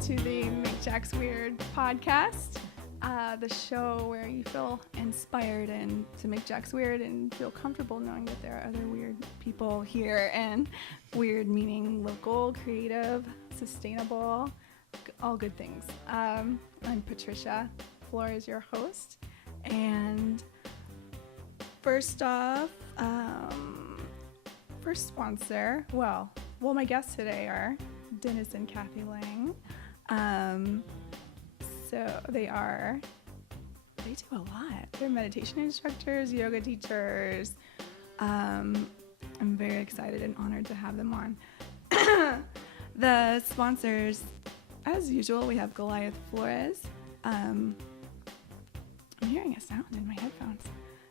to the Make Jax Weird podcast, the show where you feel inspired and to make Jax weird and feel comfortable knowing that there are other weird people here, and weird meaning local, creative, sustainable, all good things. I'm Patricia Flores, your host, and first off, first sponsor, well, my guests today are Dennis and Kathy Lang. So they do a lot. They're meditation instructors, yoga teachers. I'm very excited and honored to have them on. The sponsors, as usual, we have Goliath Flores. I'm hearing a sound in my headphones.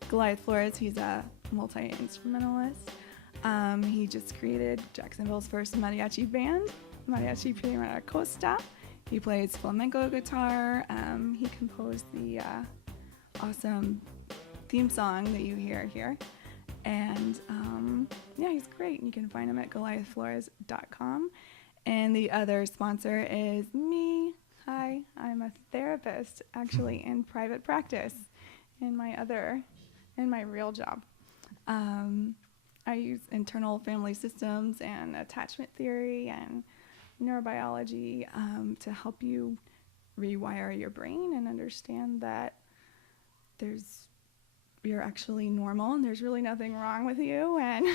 Goliath Flores, he's a multi-instrumentalist. He just created Jacksonville's first mariachi band, Mariachi Primera Costa. He plays flamenco guitar. He composed the awesome theme song that you hear here. And yeah, he's great. You can find him at goliathflores.com. And the other sponsor is me. Hi, I'm a therapist, actually, in private practice in my real job. I use internal family systems and attachment theory and neurobiology to help you rewire your brain and understand that you're actually normal and there's really nothing wrong with you, and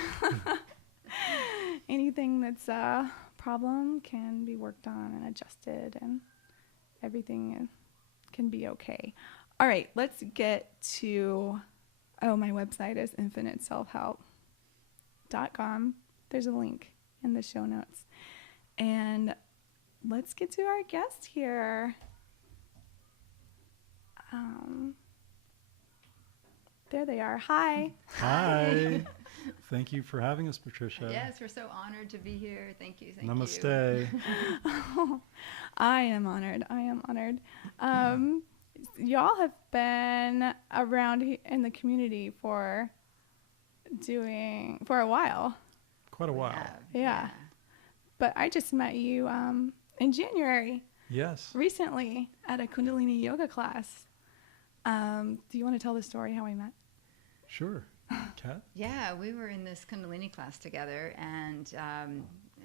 anything that's a problem can be worked on and adjusted, and everything can be okay. All right, let's get to, my website is infiniteselfhelp.com. There's a link in the show notes. And let's get to our guest here. There they are. Hi. Hi. Thank you for having us, Patricia. Yes, we're so honored to be here. Thank you. Namaste. Oh, I am honored. Y'all have been around in the community for a while. Quite a while. Yeah. But I just met you in January. Yes. Recently at a Kundalini yoga class. Do you want to tell the story how we met? Sure. Kat? Yeah, we were in this Kundalini class together, and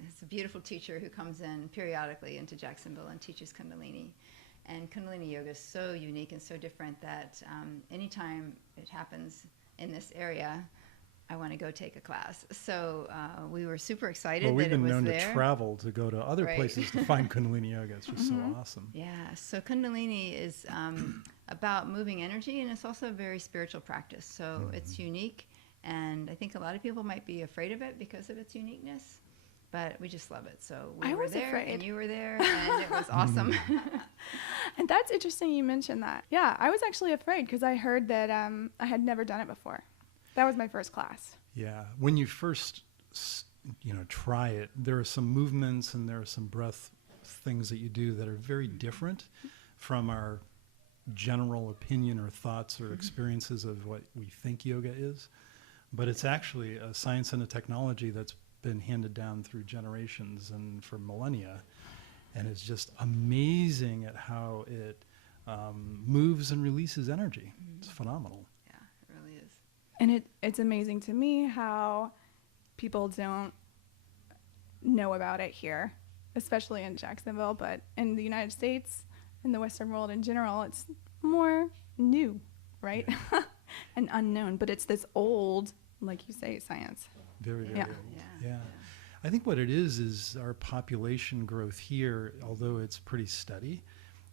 it's a beautiful teacher who comes in periodically into Jacksonville and teaches Kundalini. And Kundalini yoga is so unique and so different that anytime it happens in this area, I want to go take a class. So we were super excited that it was there. Well, we've been known to travel to go to other places to find Kundalini yoga. It's just so awesome. Yeah, so Kundalini is about moving energy, and it's also a very spiritual practice. So it's unique, and I think a lot of people might be afraid of it because of its uniqueness, but we just love it. So we were there, and you were there, and it was awesome. And that's interesting you mentioned that. Yeah, I was actually afraid because I heard that I had never done it before. That was my first class. Yeah. When you first, try it, there are some movements and there are some breath things that you do that are very different from our general opinion or thoughts or experiences of what we think yoga is. But it's actually a science and a technology that's been handed down through generations and for millennia. And it's just amazing at how it moves and releases energy. It's phenomenal. And it's amazing to me how people don't know about it here, especially in Jacksonville, but in the United States, in the Western world in general, it's more new, right? Yeah. And unknown. But it's this old like you say, science. Very, very Yeah. old. Yeah. Yeah. I think what it is our population growth here, although it's pretty steady,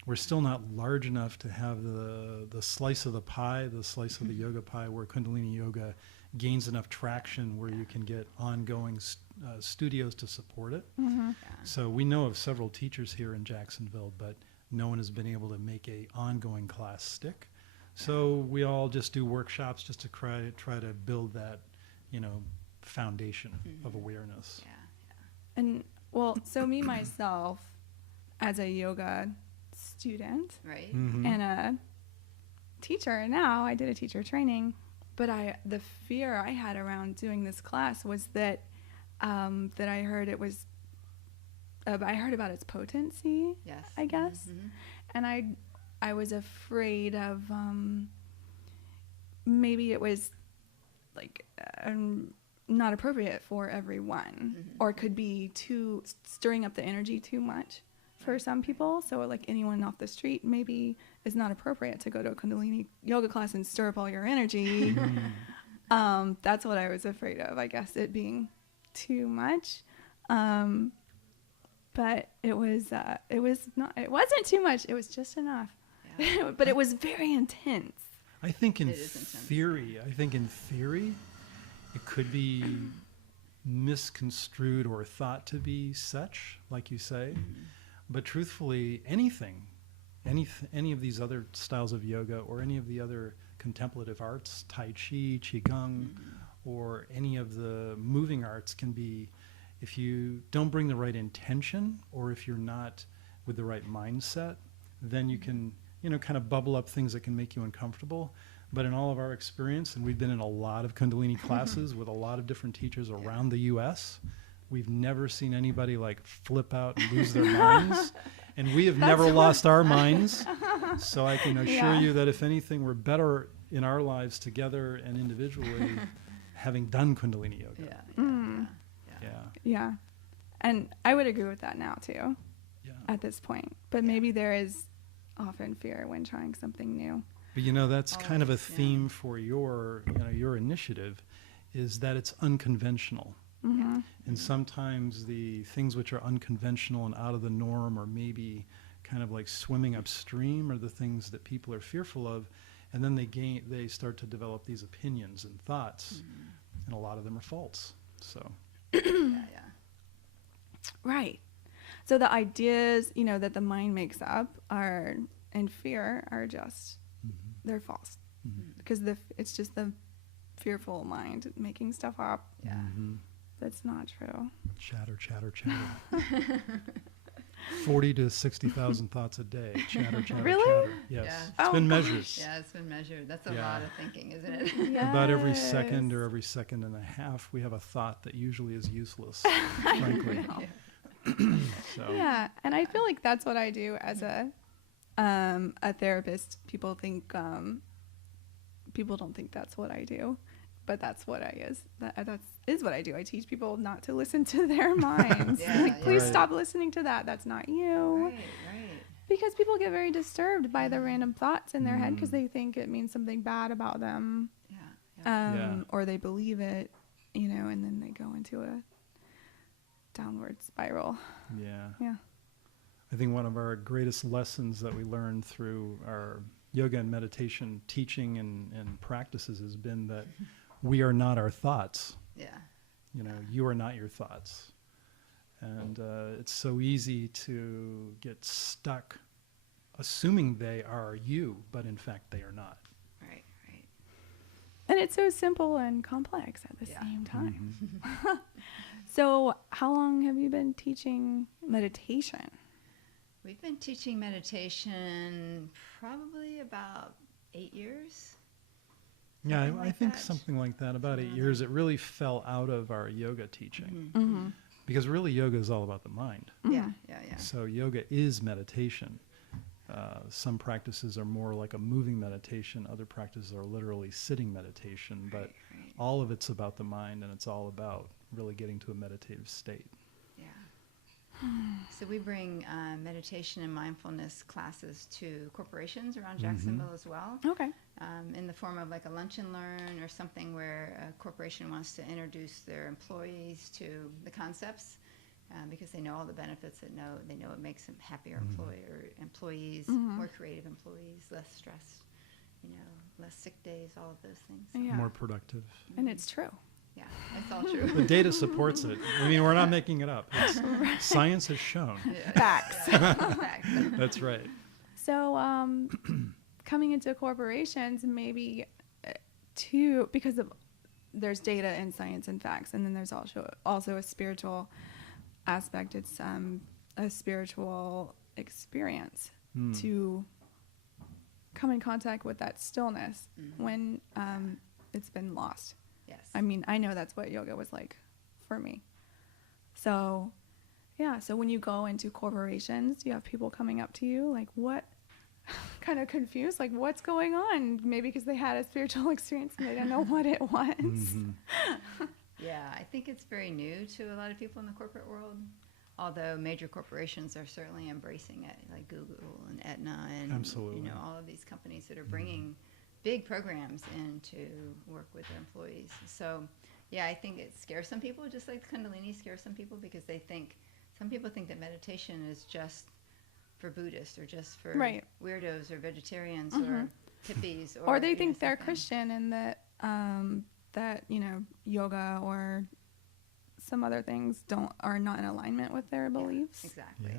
we're still not large enough to have the slice of the pie, the slice of the yoga pie, where Kundalini Yoga gains enough traction where you can get ongoing studios to support it. Mm-hmm. So we know of several teachers here in Jacksonville, but no one has been able to make a ongoing class stick. So we all just do workshops just to try to build that, foundation of awareness. Yeah. And well, so me myself, as a yoga student Right. Mhm. and a teacher now, I did a teacher training, but the fear I had around doing this class was that I heard it was I heard about its potency, Yes. I guess, Mhm. and I was afraid of maybe it was like not appropriate for everyone, or could be too stirring up the energy too much for some people. So like anyone off the street maybe is not appropriate to go to a Kundalini yoga class and stir up all your energy. That's what I was afraid of, I guess, it being too much. But it wasn't too much. It was just enough. Yeah. But it was very intense. I think in It is intense. theory, it could be misconstrued or thought to be such, like you say. But truthfully, any of these other styles of yoga or any of the other contemplative arts, Tai Chi, Qigong, or any of the moving arts can be, if you don't bring the right intention or if you're not with the right mindset, then you can, kind of bubble up things that can make you uncomfortable. But in all of our experience, and we've been in a lot of Kundalini classes with a lot of different teachers around the U.S., we've never seen anybody like flip out and lose their minds. And we have never lost our minds. So I can assure you that if anything, we're better in our lives together and individually having done Kundalini Yoga. Yeah. And I would agree with that now too, Yeah. at this point. But maybe there is often fear when trying something new. But that's kind of a Always, yeah. theme for your initiative, is that it's unconventional. Mm-hmm. And sometimes the things which are unconventional and out of the norm, or maybe kind of like swimming upstream, are the things that people are fearful of. And then they start to develop these opinions and thoughts, and a lot of them are false. So Yeah. Right. So the ideas, that the mind makes up and fear are just, they're false. Because it's just the fearful mind making stuff up. Yeah. That's not true. chatter, chatter, chatter. 40 to 60,000 thoughts a day. Chatter, chatter, Really? chatter. Yes. Yeah. It's been gosh. measured. Yeah, it's been measured. That's a Yeah. lot of thinking, isn't it? About every Yes. second or every second and a half, we have a thought that usually is useless, frankly. So, Yeah, and I feel like that's what I do as a therapist. People think people don't think that's what I do, but that's what I is. That is what I do. I teach people not to listen to their minds. Yeah, Like, please Right. stop listening to that. That's not you. Right. Because people get very disturbed by the random thoughts in their head because they think it means something bad about them, Yeah. Yeah. or they believe it, and then they go into a downward spiral. yeah. Yeah. I think one of our greatest lessons that we learned through our yoga and meditation teaching and practices has been that we are not our thoughts. Yeah. You are not your thoughts. And it's so easy to get stuck assuming they are you, but in fact they are not. Right. And it's so simple and complex at the Yeah. same time. So how long have you been teaching meditation? We've been teaching meditation probably about 8 years. Yeah, Something I like think that. something like that. About 8 years, it really fell out of our yoga teaching. Mm-hmm. Because really yoga is all about the mind. Yeah. So yoga is meditation. Some practices are more like a moving meditation. Other practices are literally sitting meditation. But Right. all of it's about the mind, and it's all about really getting to a meditative state. Yeah. So we bring meditation and mindfulness classes to corporations around Jacksonville as well, Okay. in the form of like a lunch and learn or something where a corporation wants to introduce their employees to the concepts because they know all the benefits. They know it makes them happier employees, more creative employees, less stress, less sick days, all of those things. Yeah. More productive. And it's true. Yeah, it's all true. The data supports it. I mean, we're not making it up. Science has shown. Facts. Facts. That's right. So, coming into corporations, maybe because there's data and science and facts, and then there's also a spiritual aspect. It's a spiritual experience to come in contact with that stillness when it's been lost. Yes. I mean, I know that's what yoga was like for me. So, yeah. So when you go into corporations, you have people coming up to you like, what? Kind of confused, like, what's going on? Maybe because they had a spiritual experience and they didn't know what it was. Yeah, I think it's very new to a lot of people in the corporate world. Although major corporations are certainly embracing it, like Google and Aetna and Absolutely. All of these companies that are bringing big programs in to work with their employees. So, yeah, I think it scares some people, just like Kundalini scares some people, because some people think that meditation is just for Buddhists or just for weirdos or vegetarians or hippies. Or they think they're Christian and that yoga or some other things are not in alignment with their beliefs. Yeah, exactly.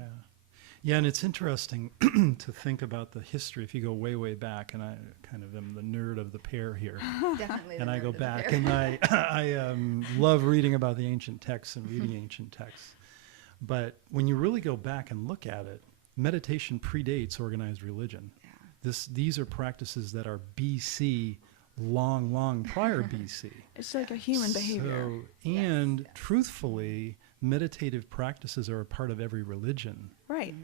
Yeah, and it's interesting to think about the history. If you go way, way back, and I kind of am the nerd of the pair here. Definitely. And I go back, and I love reading about the ancient texts and reading ancient texts. But when you really go back and look at it, meditation predates organized religion. Yeah. These are practices that are BC, long prior BC. It's like a human behavior. And truthfully, meditative practices are a part of every religion. Right.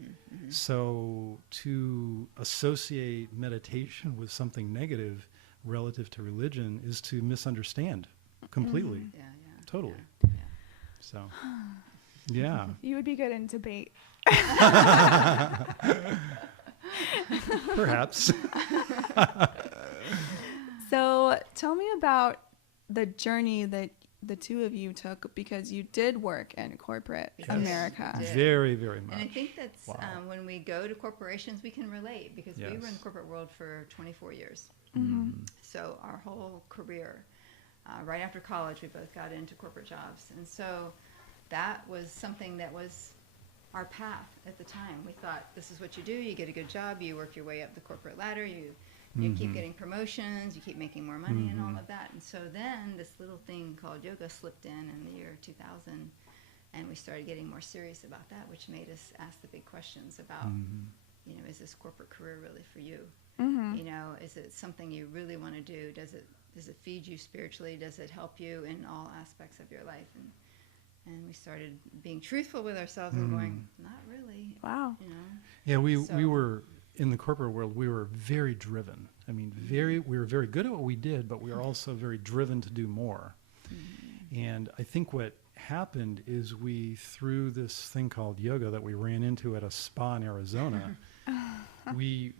So to associate meditation with something negative relative to religion is to misunderstand completely. Totally. Yeah. So, yeah. You would be good in debate. Perhaps. So tell me about the journey that the two of you took, because you did work in corporate America. Very, very much. And I think that's when we go to corporations, we can relate, because we were in the corporate world for 24 years. So our whole career, right after college, we both got into corporate jobs. And so that was something that was our path at the time. We thought, this is what you do. You get a good job. You work your way up the corporate ladder. You keep getting promotions. You keep making more money and all of that. And so then this little thing called yoga slipped in the year 2000. And we started getting more serious about that, which made us ask the big questions about, is this corporate career really for you? Is it something you really want to do? Does it feed you spiritually? Does it help you in all aspects of your life? And we started being truthful with ourselves and going, not really. Wow. Yeah, we were in the corporate world. We were very driven. I mean, we were very good at what we did, but we were also very driven to do more. And I think what happened is through this thing called yoga that we ran into at a spa in Arizona, we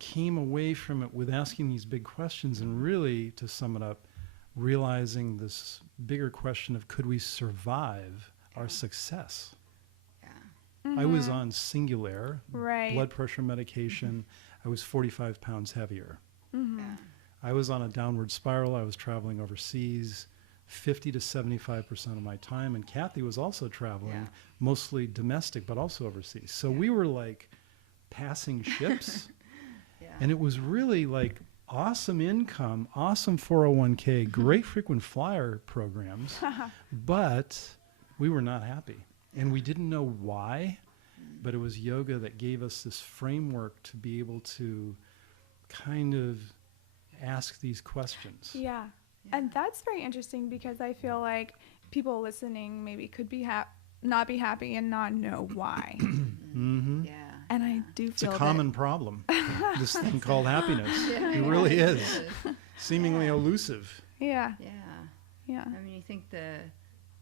came away from it with asking these big questions, and really, to sum it up, realizing this bigger question of, could we survive our success? I was on Singulair, blood pressure medication. I was 45 pounds heavier. I was on a downward spiral. I was traveling overseas 50 to 75% of my time. And Kathy was also traveling, mostly domestic, but also overseas. So we were like passing ships. And it was really like awesome income, awesome 401k, great frequent flyer programs, but we were not happy. And we didn't know why, but it was yoga that gave us this framework to be able to kind of ask these questions. Yeah. And that's very interesting, because I feel like people listening maybe could be not be happy and not know why. And I do feel it's a common problem, this thing called happiness. It really is. Seemingly elusive. Yeah. I mean, you think the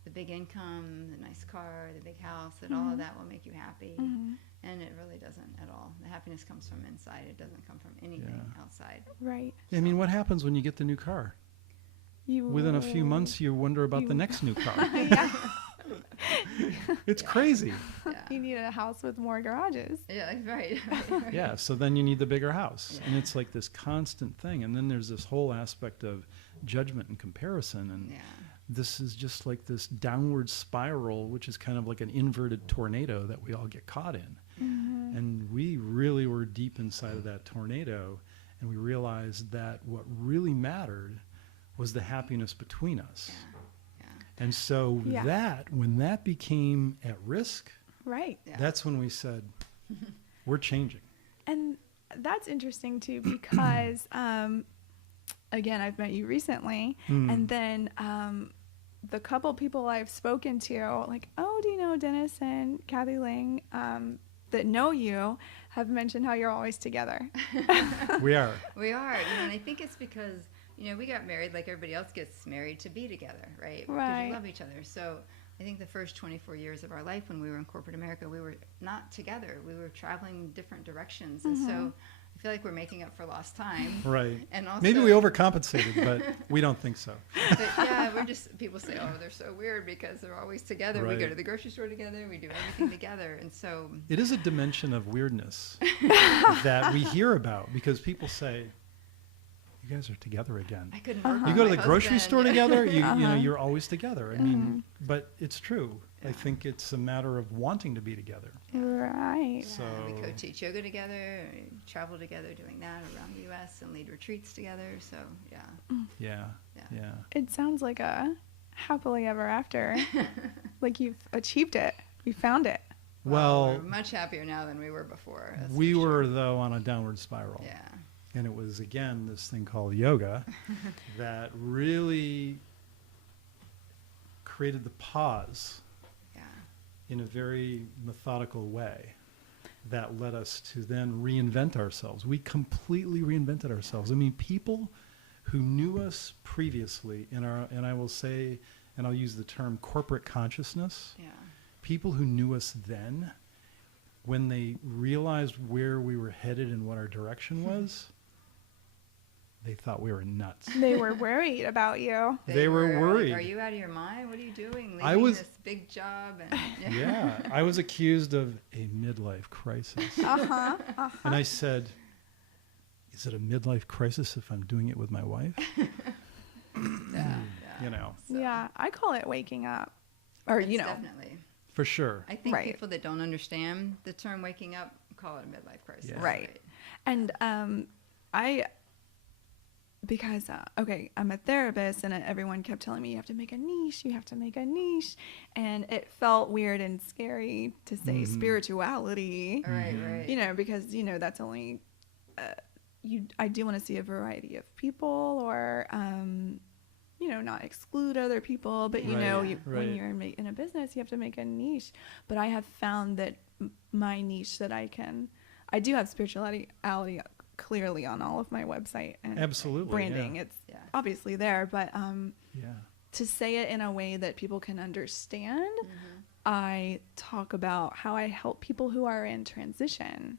the big income, the nice car, the big house, that all of that will make you happy. And it really doesn't at all. The happiness comes from inside. It doesn't come from anything outside. Right. I mean, what happens when you get the new car? Within a few months, you wonder about the next new car. Yeah. It's crazy. Yeah. You need a house with more garages. Yeah, right. Yeah, so then you need the bigger house. And it's like this constant thing. And then there's this whole aspect of judgment and comparison. And this is just like this downward spiral, which is kind of like an inverted tornado that we all get caught in. And we really were deep inside of that tornado. And we realized that what really mattered was the happiness between us. And so that, when that became at risk, Right. that's when we said, we're changing. And that's interesting too, because again, I've met you recently, and then the couple people I've spoken to, like, oh, do you know Dennis and Kathy Ling, that know you, have mentioned how you're always together. We are. We are. And I think it's because, we got married like everybody else gets married to be together, right? Because we love each other. So I think the first 24 years of our life when we were in corporate America, we were not together. We were traveling different directions. And so I feel like we're making up for lost time. Right. And also, maybe we overcompensated, but we don't think so. But yeah, people say, oh, they're so weird because they're always together. Right. We go to the grocery store together. We do everything together. And so it is a dimension of weirdness that we hear about, because people say, you guys are together again. I couldn't work You with go to my the grocery husband. store together, you know, you're always together. I mean, but it's true. I think it's a matter of wanting to be together. Right. Yeah, So we co-teach yoga together, we travel together doing that around the U.S. and lead retreats together. So yeah. It sounds like a happily ever after. Like you've achieved it. You found it. Well, we're much happier now than we were before. That's we for were, sure. though, on a downward spiral. Yeah. And it was, again, this thing called yoga that really created the pause in a very methodical way that led us to then reinvent ourselves. We completely reinvented ourselves. I mean, people who knew us previously in our, and I will say, and I'll use the term corporate consciousness, people who knew us then, when they realized where we were headed and what our direction was, they thought we were nuts. They were worried about you. They were worried. Like, are you out of your mind? What are you doing? I Leaving was- this big job. And, Yeah, I was accused of a midlife crisis. And I said, is it a midlife crisis if I'm doing it with my wife? You know, So Yeah, I call it waking up. Or, it's you know, definitely. for sure. I think Right. people that don't understand the term waking up call it a midlife crisis. Yeah. Right. And because, okay, I'm a therapist and everyone kept telling me you have to make a niche, you have to make a niche. And it felt weird and scary to say spirituality, Right. you know, because, you know, that's only, I do want to see a variety of people or, you know, not exclude other people, but, you know, when you're in a business, you have to make a niche. But I have found that my niche that I do have spirituality clearly on all of my website and Absolutely, branding. yeah. It's obviously there, but Yeah. to say it in a way that people can understand, I talk about how I help people who are in transition,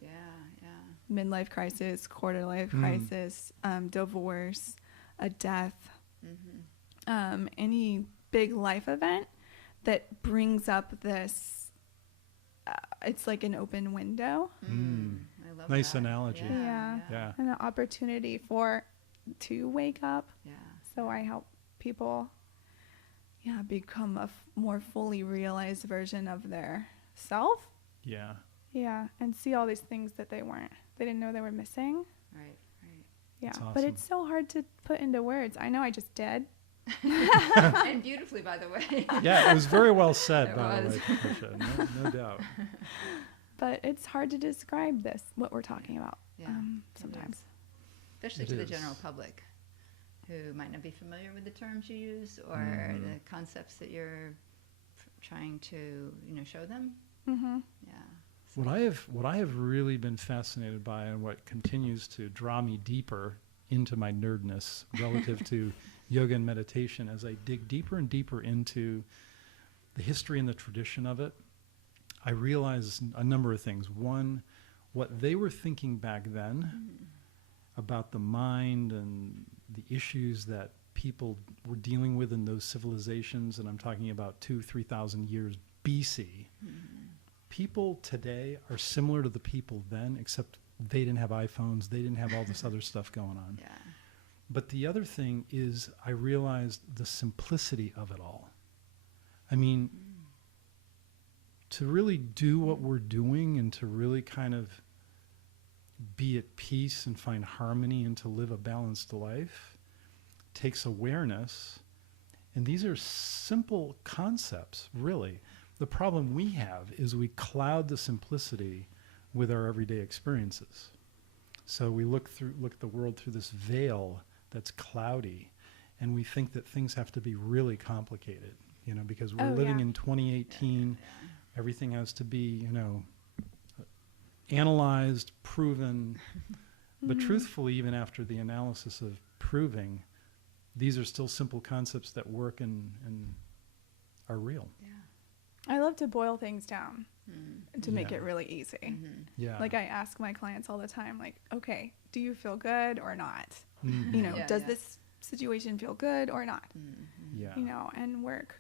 midlife crisis, quarter life crisis, divorce, a death, any big life event that brings up this, it's like an open window. I love Nice that. analogy. Yeah. And an opportunity to wake up. Yeah. So I help people, become a more fully realized version of their self. Yeah. Yeah, and see all these things that they didn't know they were missing. Right. Yeah, That's but awesome. it's so hard to put into words. I know I just did. And beautifully, by the way. Yeah, it was very well said, It by the was. way, Patricia. No doubt. But it's hard to describe what we're talking about Yeah, it sometimes. is. Especially It to the is. general public who might not be familiar with the terms you use or the concepts that you're trying to, show them. Mm-hmm. Yeah. What I have really been fascinated by, and what continues to draw me deeper into my nerdness relative to yoga and meditation, as I dig deeper and deeper into the history and the tradition of it, I realized a number of things. One, what they were thinking back then about the mind and the issues that people were dealing with in those civilizations, and I'm talking about 2,000-3,000 years BC. People today are similar to the people then, except they didn't have iPhones, they didn't have all this other stuff going on. Yeah. But the other thing is I realized the simplicity of it all. I mean, to really do what we're doing and to really kind of be at peace and find harmony and to live a balanced life takes awareness. And these are simple concepts, really. The problem we have is we cloud the simplicity with our everyday experiences. So we look at the world through this veil that's cloudy, and we think that things have to be really complicated, you know, because we're living in 2018. Everything has to be, you know, analyzed, proven. But truthfully, even after the analysis of proving, these are still simple concepts that work and are real. Yeah. I love to boil things down to make it really easy. Yeah. Like I ask my clients all the time, like, okay, do you feel good or not? Mhm. You know, Yeah, does yeah. this situation feel good or not? Yeah. You know, and work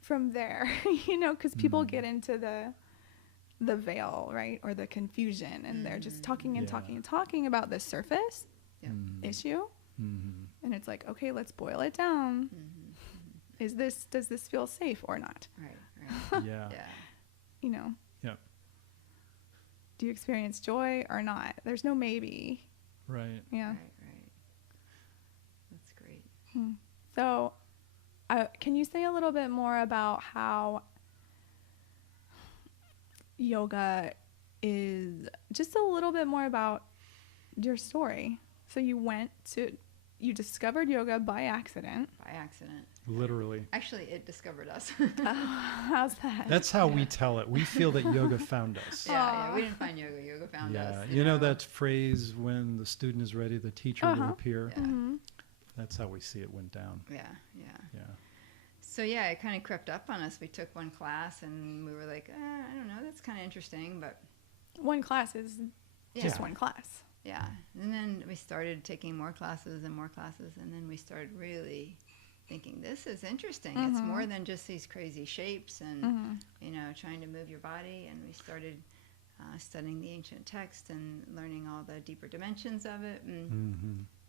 from there, you know, because people get into the veil, right? Or the confusion, and they're just talking and Yeah. talking and talking about the surface Yeah. issue. Mhm. And it's like, okay, let's boil it down. Does this feel safe or not? Right. Yeah. Yeah. You know, Yeah. do you experience joy or not? There's no maybe. Right. Yeah. Right. That's great. So, can you say a little bit more about how yoga is, just a little bit more about your story? So you discovered yoga by accident. By accident. Literally. Actually, it discovered us. How's that? That's how we tell it. We feel that yoga found us. Yeah, we didn't find yoga. Yoga found Yeah. us. You know that phrase, when the student is ready, the teacher will appear? Yeah. That's how we see it went down. Yeah. Yeah. So yeah, it kind of crept up on us. We took one class and we were like, I don't know, that's kind of interesting, but One class is just Yeah. one class. yeah. And then we started taking more classes, and then we started really thinking, this is interesting. It's more than just these crazy shapes and you know, trying to move your body. And we started studying the ancient text and learning all the deeper dimensions of it.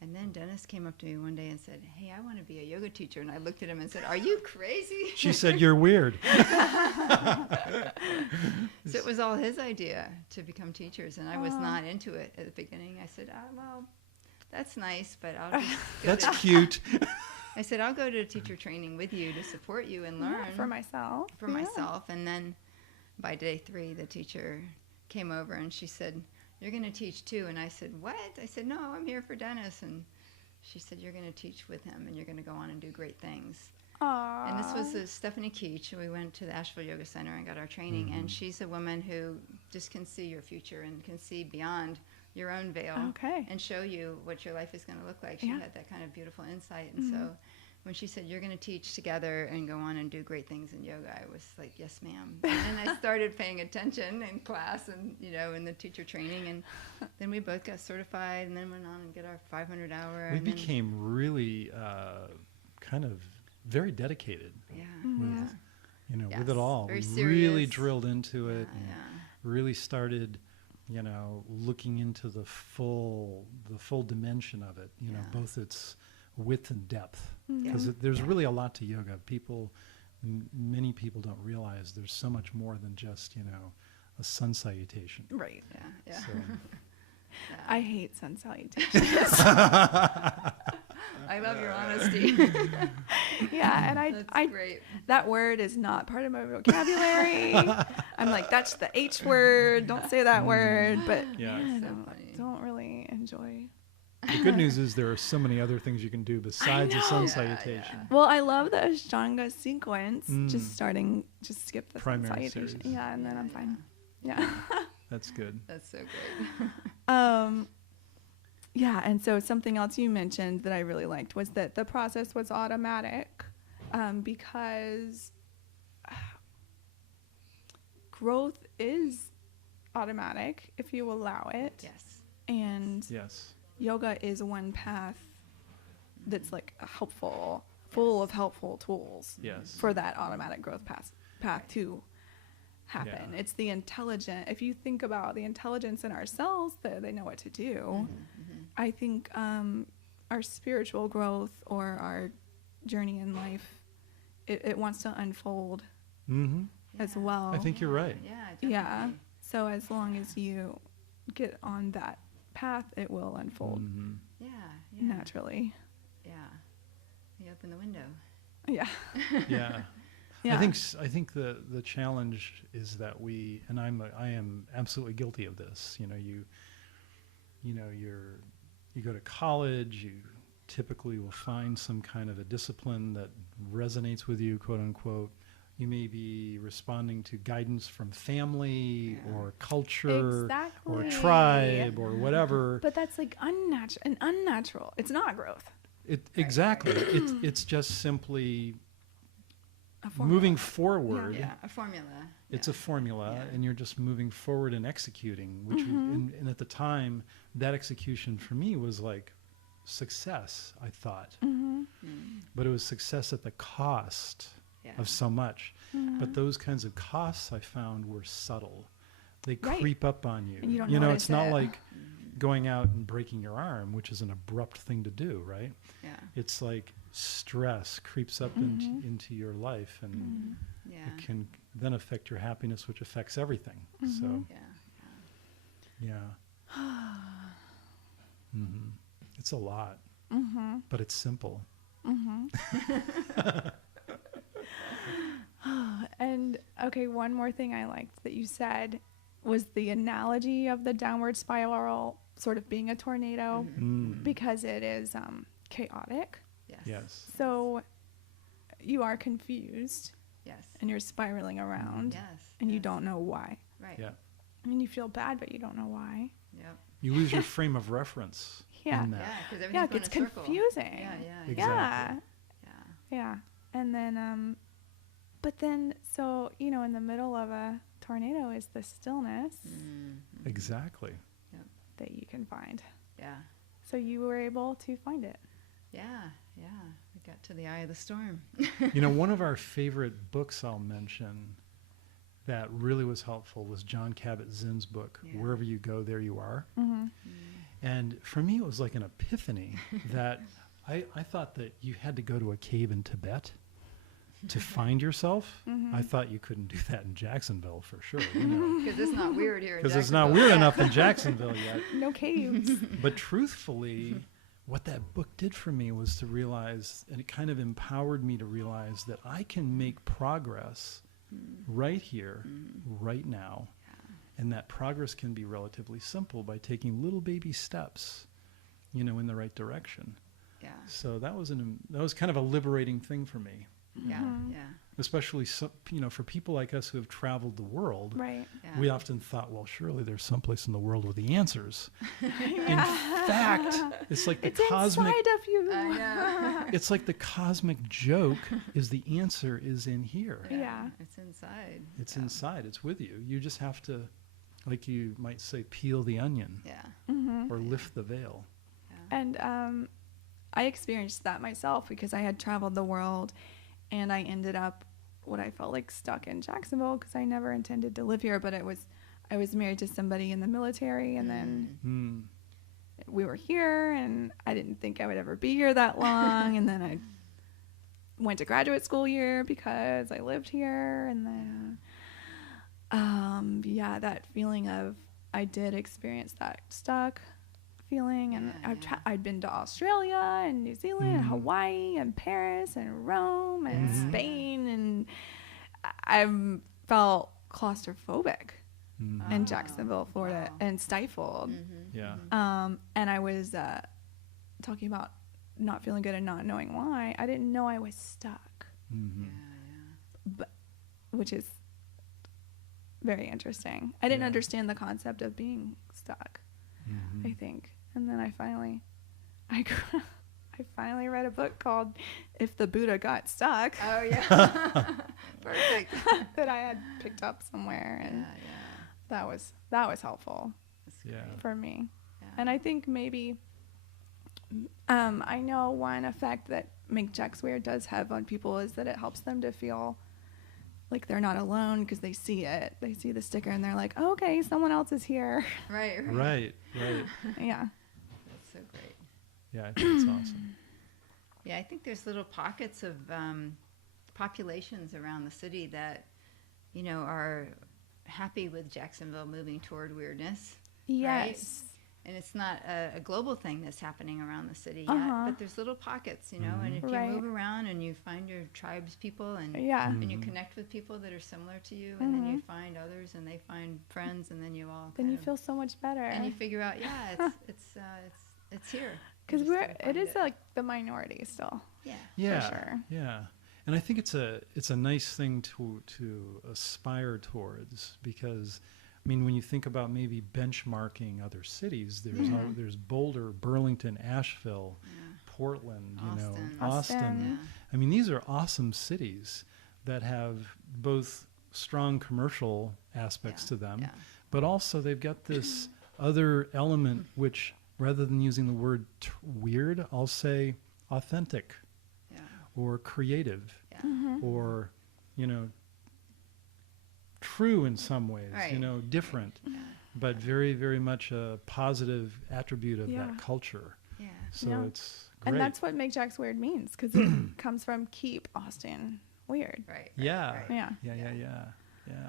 And then Dennis came up to me one day and said, hey, I want to be a yoga teacher. And I looked at him and said, are you crazy? She said, you're weird. So it was all his idea to become teachers, and I was not into it at the beginning. I said, well, that's nice, but I'll just go That's to, cute. I said, I'll go to teacher training with you to support you and learn For myself. for myself. And then by day 3, the teacher came over and she said, you're going to teach too. And I said, what? I said, no, I'm here for Dennis. And she said, you're going to teach with him and you're going to go on and do great things. Aww. And this was Stephanie Keach. We went to the Asheville Yoga Center and got our training. And she's a woman who just can see your future and can see beyond your own veil Okay. and show you what your life is going to look like. She Yeah. had that kind of beautiful insight. And so when she said, you're going to teach together and go on and do great things in yoga, I was like, yes, ma'am. And I started paying attention in class and, you know, in the teacher training. And then we both got certified and then went on and get our 500 hour. We and then, became really kind of very dedicated, yeah, you know, with Yes, it all. very We really serious. drilled into it and yeah. really started, you know, looking into the full dimension of it, you know, Yeah. both its width and depth. Yeah. Because there's really a lot to yoga. Many people don't realize there's so much more than just, you know, a sun salutation. Right. Yeah. So, I hate sun salutations. I love your honesty. Yeah, and That's great. that word is not part of my vocabulary. I'm like, that's the H word. Don't say that word. But Yeah. I So don't, funny. don't really enjoy. the good news is there are so many other things you can do besides a sun know. salutation. Well, I love the Ashtanga sequence. Just skip the sun Primary salutation. series. Yeah, and then I'm fine. Yeah. That's good. That's so great. Yeah, and so something else you mentioned that I really liked was that the process was automatic, because growth is automatic if you allow it. Yes. And Yes. yoga is one path that's like helpful, full of helpful tools Yes. for that automatic growth path to happen. Yeah. It's the intelligent, if you think about the intelligence in ourselves, that they know what to do. I think our spiritual growth or our journey in life, it wants to unfold Mm-hmm. as well. I think you're right. Yeah, definitely. Yeah. So as long as you get on that path, it will unfold Mm-hmm. Yeah, yeah. naturally. Yeah. You open the window. Yeah. Yeah. Yeah. I think the challenge is that I am absolutely guilty of this. You go to college, you typically will find some kind of a discipline that resonates with you, quote unquote. You may be responding to guidance from family or culture or Exactly. tribe or whatever. But that's like unnatural. It's not growth. Exactly. It's just simply A formula. moving forward. Yeah, a formula. It's Yeah. a formula, Yeah. and you're just moving forward and executing. Which, and at the time, that execution for me was like success. I thought, but it was success at the cost Yeah. of so much. But those kinds of costs I found were subtle. They Right. creep up on you. And you don't notice it's not it. like going out and breaking your arm, which is an abrupt thing to do, right? Yeah. It's like stress creeps up into your life, and Yeah. it can then affect your happiness, which affects everything. So, Yeah. yeah. It's a lot, but it's simple. And okay, one more thing I liked that you said was the analogy of the downward spiral sort of being a tornado because it is chaotic. Yes. Yes. So you are confused Yes. and you're spiraling around Yes. and you yes. don't know why. Right. Yeah. I mean, you feel bad, but you don't know why. Yep. You lose your frame of reference Yeah. in that. Yeah, because everything's Yeah, it going gets in a circle. confusing. Yeah, yeah, Exactly. Yeah. yeah. Yeah. And then, but then, so, in the middle of a tornado is the stillness Exactly. that you can find. Yeah. So you were able to find it. Yeah. Yeah. We got to the eye of the storm. One of our favorite books I'll mention that really was helpful was John Kabat-Zinn's book, Yeah. Wherever You Go, There You Are. And for me, it was like an epiphany that I thought that you had to go to a cave in Tibet to find yourself. I thought you couldn't do that in Jacksonville for sure. Because it's not weird here in Because it's not Jacksonville. weird enough in Jacksonville yet. No caves. But truthfully, what that book did for me was to realize, and it kind of empowered me to realize that I can make progress right here, right now. And that progress can be relatively simple by taking little baby steps, in the right direction. Yeah. So that was kind of a liberating thing for me, Yeah. Yeah. especially for people like us who have traveled the world. Right. Yeah. We often thought, well, surely there's someplace in the world with the answers. In fact, it's like the It's cosmic. inside of you. I know. It's like the cosmic joke is the answer is in here. Yeah. It's inside. It's Yeah. inside. It's with you. You just have to, like you might say, peel the onion Yeah. or lift the veil. And I experienced that myself because I had traveled the world and I ended up what I felt like stuck in Jacksonville because I never intended to live here, but I was married to somebody in the military and then we were here and I didn't think I would ever be here that long. And then I went to graduate school here because I lived here. And then, that feeling of, I did experience that stuck feeling. And I'd been to Australia and New Zealand and Hawaii and Paris and Rome and Spain. And I felt claustrophobic in Jacksonville, Florida, and stifled. Yeah. And I was talking about not feeling good and not knowing why. I didn't know I was stuck, but which is very interesting. I didn't understand the concept of being stuck, I think. And then I finally read a book called If the Buddha Got Stuck. Oh yeah. Perfect. that I had picked up somewhere, and that was helpful for me. Yeah. And I think maybe I know one effect that Make Jax Weird does have on people is that it helps them to feel like they're not alone, because they see it. They see the sticker and they're like, oh, okay, someone else is here. Right. Yeah. That's so great. Yeah, I think it's awesome. Yeah, I think there's little pockets of populations around the city that, you know, are happy with Jacksonville moving toward weirdness. Yes. Right? And it's not a global thing that's happening around the city yet, but there's little pockets, you know, and if you move around and you find your tribe's people and and you connect with people that are similar to you, and then you find others and they find friends, and then you all then you feel so much better. And you figure out, it's here. Because it is like the minority still. Yeah, for sure. Yeah. And I think it's a nice thing to aspire towards, because I mean, when you think about maybe benchmarking other cities, there's Boulder, Burlington, Asheville, Portland, Austin. I mean, these are awesome cities that have both strong commercial aspects to them, but also they've got this other element which, rather than using the word weird, I'll say authentic or creative or, you know, true in some ways, you know, different, but very, very much a positive attribute of that culture. So it's great. And that's what Make Jax Weird means, because it comes from keep Austin weird. Yeah.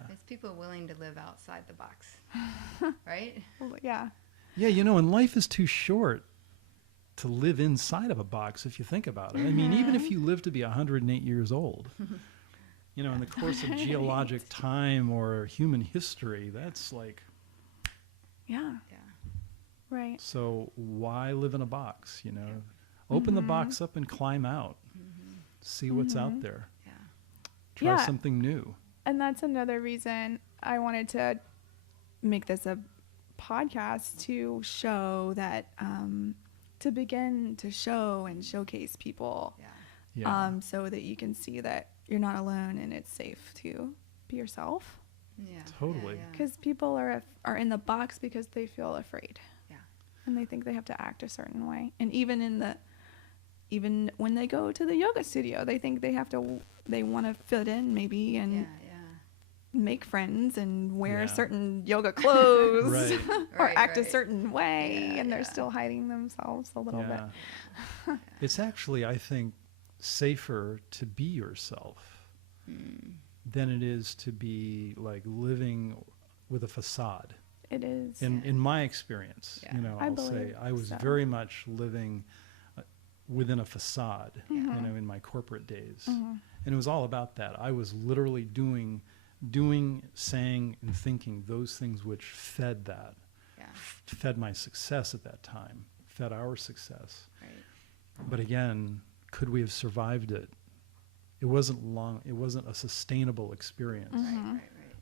It's people willing to live outside the box, right? Yeah. Yeah, you know, and life is too short to live inside of a box if you think about it. I mean, even if you live to be 108 years old, you know, in the course of geologic time or human history, that's like... Yeah. Right. So why live in a box, you know? Open the box up and climb out. See what's out there. Try something new. And that's another reason I wanted to make this a podcast, to show that, to begin to show and showcase people, so that you can see that you're not alone and it's safe to be yourself. Totally. Because people are in the box because they feel afraid. And they think they have to act a certain way. And even when they go to the yoga studio, they think they want to fit in maybe and make friends and wear certain yoga clothes or act a certain way, and they're still hiding themselves a little bit. It's actually, I think, safer to be yourself than it is to be like living with a facade. It is. In my experience, you know, I'll say I was very much living within a facade, you know, in my corporate days. And it was all about that. I was literally doing, saying, and thinking those things which fed that, fed my success at that time, fed our success. But again, could we have survived it? It wasn't long. It wasn't a sustainable experience.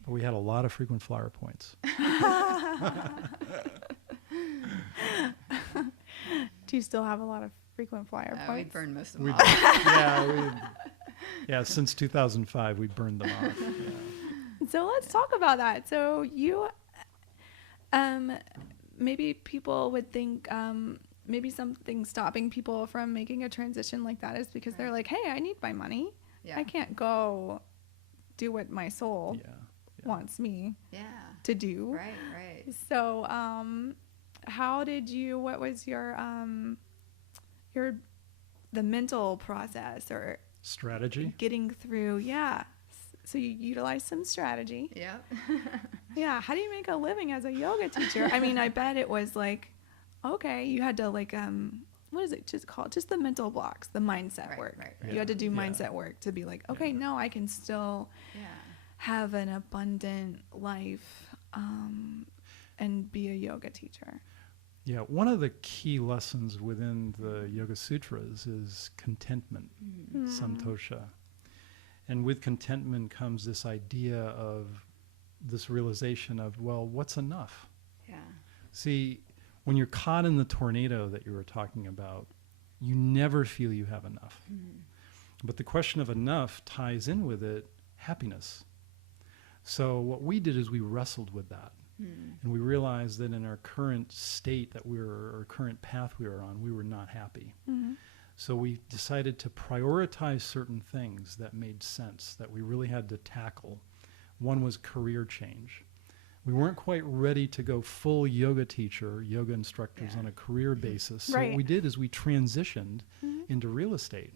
But we had a lot of frequent flyer points. Do you still have a lot of frequent flyer points? We burned most of them off. Since 2005, we burned them off. So let's talk about that. So you, maybe people would think, maybe something stopping people from making a transition like that is because they're like, hey, I need my money. I can't go do what my soul wants me to do. Right. So, what was your the mental process or strategy getting through? So you utilize some strategy. How do you make a living as a yoga teacher? I mean, I bet it was like, okay, you had to like, what is it just called? Just the mental blocks, the mindset work. You had to do mindset work to be like, okay, no, I can still have an abundant life and be a yoga teacher. Yeah, one of the key lessons within the Yoga Sutras is contentment, santosha. And with contentment comes this idea of this realization of, well, what's enough? See, when you're caught in the tornado that you were talking about, you never feel you have enough. But the question of enough ties in with it happiness. So what we did is we wrestled with that. And we realized that in our current state or current path we were on, we were not happy. So we decided to prioritize certain things that made sense, that we really had to tackle. One was career change. We weren't quite ready to go full yoga teacher, yoga instructors on a career basis. So what we did is we transitioned into real estate.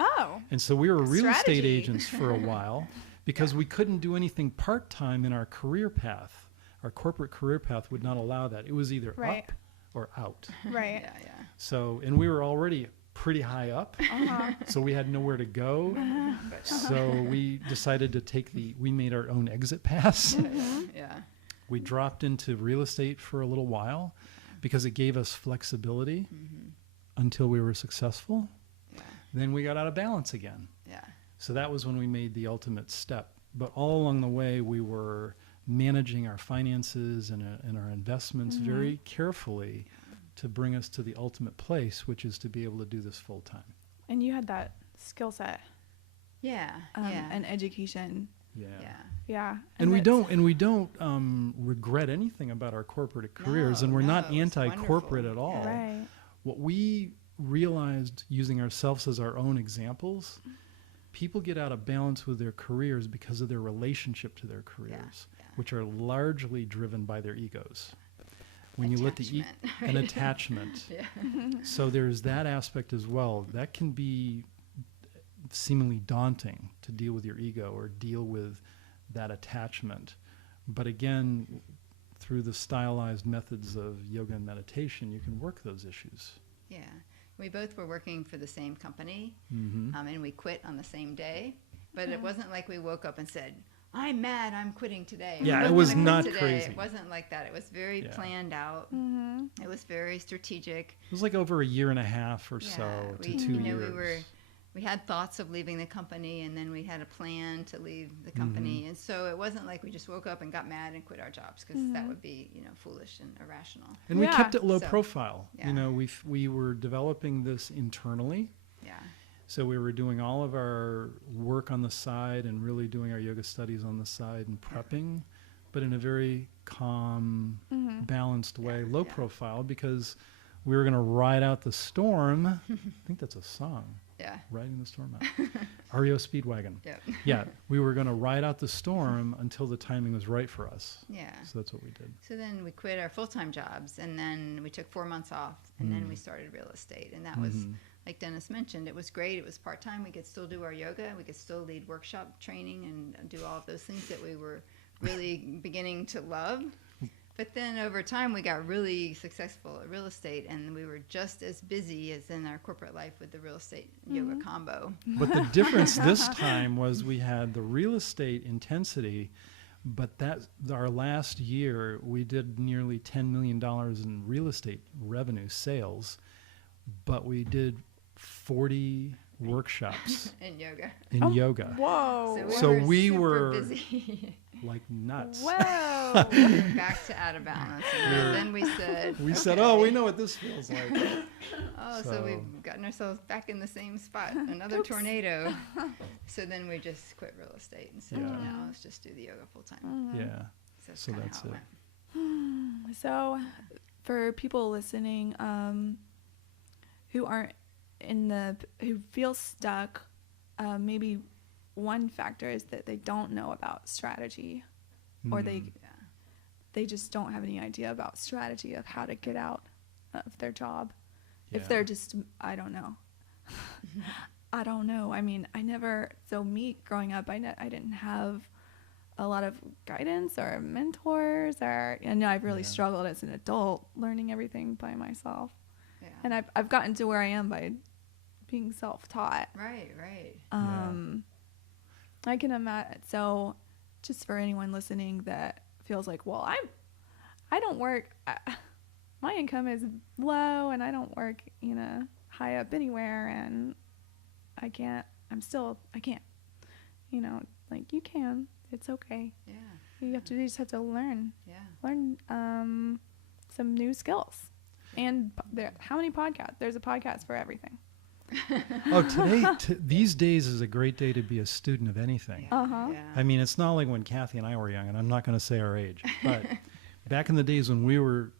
Oh. And so we were real estate Strategy. agents for a while because we couldn't do anything part-time in our career path. Our corporate career path would not allow that. It was either up or out. Right. Yeah. So, and we were already pretty high up, so we had nowhere to go. So we decided to we made our own exit pass. Yeah. We dropped into real estate for a little while because it gave us flexibility until we were successful. Yeah. Then we got out of balance again. Yeah. So that was when we made the ultimate step. But all along the way, we were managing our finances and our investments very carefully to bring us to the ultimate place, which is to be able to do this full time. And you had that skill set. Yeah. And education. Yeah. And we don't regret anything about our corporate careers, and we're not anti-corporate at all. Right. What we realized using ourselves as our own examples, people get out of balance with their careers because of their relationship to their careers, which are largely driven by their egos. When you let an attachment. So there's that aspect as well. That can be seemingly daunting to deal with your ego or deal with that attachment. But again, through the stylized methods of yoga and meditation, you can work those issues. Yeah. We both were working for the same company, and we quit on the same day. But it wasn't like we woke up and said, I'm mad, I'm quitting today. Yeah, We're it was gonna not quit today. crazy. It wasn't like that. It was very planned out. It was very strategic. It was like over a year and a half or so to 2 years. We had thoughts of leaving the company, and then we had a plan to leave the company. And so it wasn't like we just woke up and got mad and quit our jobs, because that would be, foolish and irrational. And we kept it low So, profile. yeah. We were developing this internally. Yeah. So we were doing all of our work on the side and really doing our yoga studies on the side and prepping, but in a very calm, balanced way, low profile, because we were going to ride out the storm. I think that's a song. Yeah. Riding the storm out. REO Speedwagon. Yep. Yeah, we were going to ride out the storm until the timing was right for us. Yeah. So that's what we did. So then we quit our full-time jobs, and then we took 4 months off, and then we started real estate. And that was, like Dennis mentioned, it was great. It was part-time. We could still do our yoga. We could still lead workshop training and do all of those things that we were really beginning to love. But then over time, we got really successful at real estate, and we were just as busy as in our corporate life with the real estate yoga combo. But the difference this time was we had the real estate intensity, but our last year, we did nearly $10 million in real estate revenue sales, but we did 40 workshops in yoga. yoga. Whoa. So we super were busy. Like nuts. Whoa. We were back to out of balance. And then we said, we know what this feels like. So we've gotten ourselves back in the same spot. Another tornado. So then we just quit real estate and said, now let's just do the yoga full time. Yeah. So So that's that's how it. went. So, for people listening who aren't who feel stuck, maybe one factor is that they don't know about strategy, or they just don't have any idea about strategy of how to get out of their job. Yeah. If they're just, I don't know. I don't know. I mean, me growing up, I didn't have a lot of guidance or mentors, or I've really struggled as an adult learning everything by myself. Yeah. And I've gotten to where I am by being self-taught. Right. I can imagine. So, just for anyone listening that feels like, well, I don't work. My income is low, and I don't work, high up anywhere, and I can't. I can't. Like you can. It's okay. Yeah. You just have to learn. Yeah. Learn some new skills. And how many podcasts? There's a podcast for everything. Oh, these days is a great day to be a student of anything. Uh-huh. Yeah. I mean, it's not like when Kathy and I were young, and I'm not going to say our age, but back in the days when we were,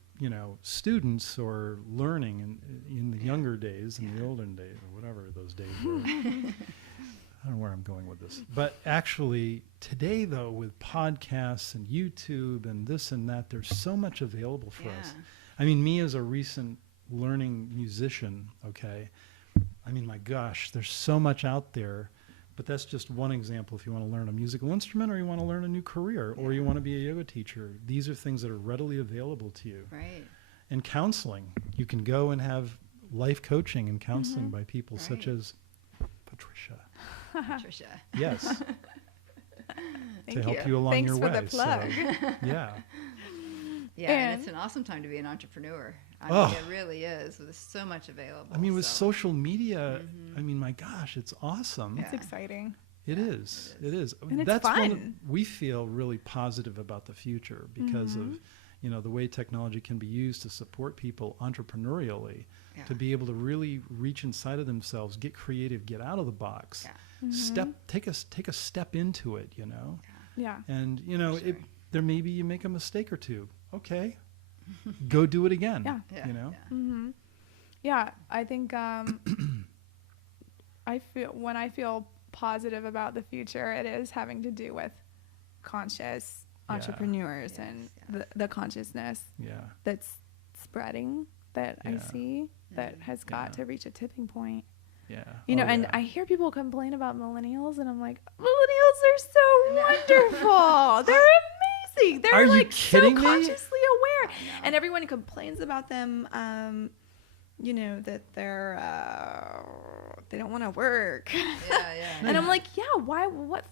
students or learning in the younger days, in the olden days, or whatever those days were. I don't know where I'm going with this. But actually, today, though, with podcasts and YouTube and this and that, there's so much available for us. I mean, me as a recent learning musician, okay, I mean, my gosh, there's so much out there. But that's just one example if you want to learn a musical instrument or you want to learn a new career or you want to be a yoga teacher. These are things that are readily available to you. Right. And counseling. You can go and have life coaching and counseling by people such as Patricia. Patricia. Yes. Thank to help you along Thanks your for way. the plug. So, yeah. Yeah, and it's an awesome time to be an entrepreneur. I mean, it really is. There's so much available. I mean, with social media, I mean, my gosh, it's awesome. It's exciting. It is. It is. And it's That's fun. we feel really positive about the future because of, the way technology can be used to support people entrepreneurially, to be able to really reach inside of themselves, get creative, get out of the box, take a step into it, Yeah. And there maybe you make a mistake or two. Okay, go do it again. Yeah. Yeah, I think when I feel positive about the future, it is having to do with conscious entrepreneurs and the consciousness that's spreading that I see that has got to reach a tipping point. Yeah. And I hear people complain about millennials, and I'm like, millennials are so wonderful. They're amazing. They're Are you like so kidding me? consciously aware. And everyone complains about them, that they don't want to work. Yeah. And I'm like, what?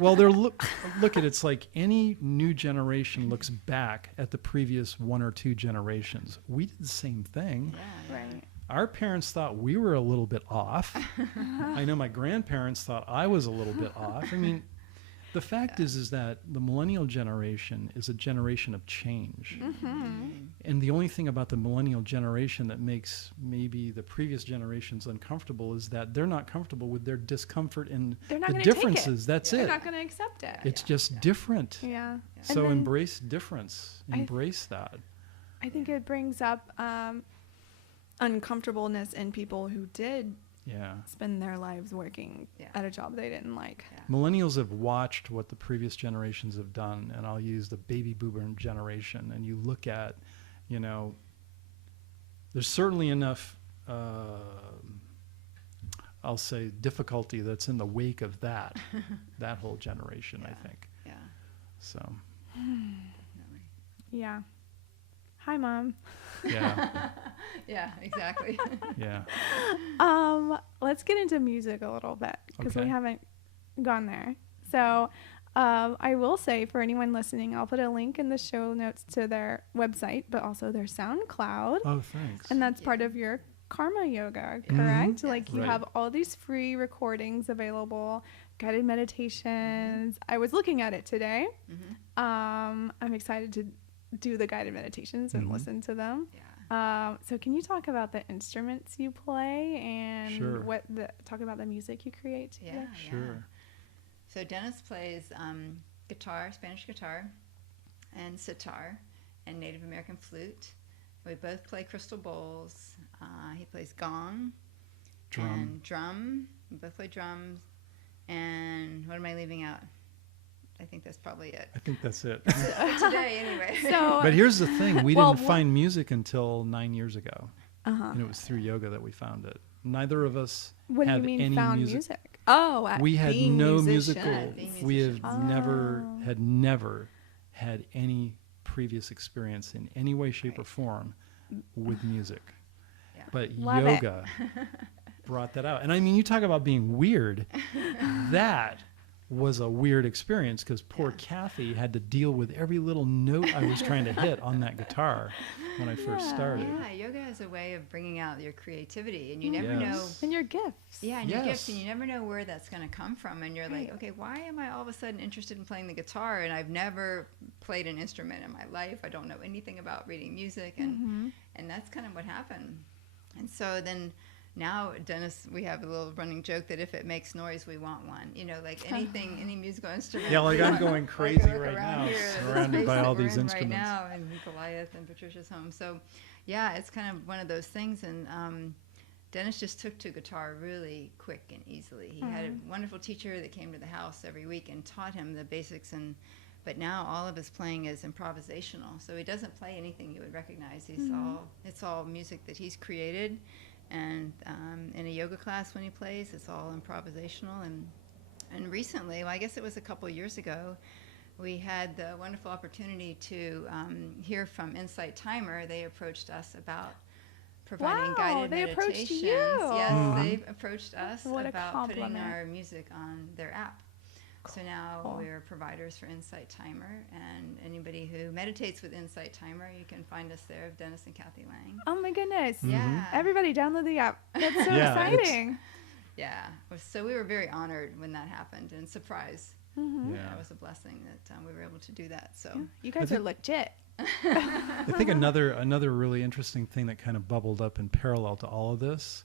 Well, look at it's like any new generation looks back at the previous one or two generations. We did the same thing. Yeah. Right. Our parents thought we were a little bit off. I know my grandparents thought I was a little bit off. I mean, the fact is that the millennial generation is a generation of change. And the only thing about the millennial generation that makes maybe the previous generations uncomfortable is that they're not comfortable with their discomfort and They're not the gonna take differences. it. That's They're it. not going to accept it. It's just different. Yeah. So And then embrace difference. Embrace that. I think it brings up uncomfortableness in people who did spend their lives working at a job they didn't like. Millennials have watched what the previous generations have done, and I'll use the baby boomer generation, and you look at, there's certainly enough, I'll say, difficulty that's in the wake of that whole generation, I think. Yeah. So. Yeah. Hi, Mom. Yeah. Yeah, exactly. Yeah. Let's get into music a little bit because we Okay. haven't gone there. So I will say for anyone listening, I'll put a link in the show notes to their website, but also their SoundCloud. Oh, thanks. And that's part of your Karma Yoga, correct? Like you Right. have all these free recordings available, guided meditations. I was looking at it today. I'm excited to do the guided meditations and listen to them. So can you talk about the instruments you play and talk about the music you create together? Sure. So Dennis plays guitar, Spanish guitar, and sitar, and Native American flute. We both play crystal bowls. He plays gong and drum. We both play drums. And what am I leaving out? I think that's probably it. I think that's it. For today, anyway. So, But here's the thing. We didn't find music until 9 years ago. And it was through yoga that we found it. Neither of us what do you had mean any found music. music? Oh, at We had being no musician. musical. Being We have musicians. never had any previous experience in any way, shape, or form with music. Yeah. But Love it. yoga brought that out. And I mean, you talk about being weird. That was a weird experience because poor Kathy had to deal with every little note I was trying to hit on that guitar when I first started. Yeah, yoga is a way of bringing out your creativity, and you never know. And your gifts. Yeah, and your Yes. gifts, and you never know where that's going to come from. And you're like, okay, why am I all of a sudden interested in playing the guitar? And I've never played an instrument in my life. I don't know anything about reading music, and that's kind of what happened. And so then now, Dennis, we have a little running joke that if it makes noise, we want one. You know, like anything, any musical instrument. Yeah, like I'm going crazy like right around now, here, surrounded by all we're these in instruments. right now in Goliath and Patricia's home. So, yeah, it's kind of one of those things. And Dennis just took to guitar really quick and easily. He had a wonderful teacher that came to the house every week and taught him the basics. But now all of his playing is improvisational. So he doesn't play anything you would recognize. It's all music that he's created. And in a yoga class when he plays, it's all improvisational. And recently, well, I guess it was a couple of years ago, we had the wonderful opportunity to hear from Insight Timer. They approached us about providing guided they meditations. approached you. Yes, they approached us What a about putting compliment. our music on their app. So now we're providers for Insight Timer, and anybody who meditates with Insight Timer, you can find us there, Dennis and Kathy Lang. Oh my goodness. Yeah. Everybody download the app. That's so Yeah, exciting. Yeah. So we were very honored when that happened and surprised. Mm-hmm. Yeah. It was a blessing that we were able to do that. So You guys are legit. I think another really interesting thing that kind of bubbled up in parallel to all of this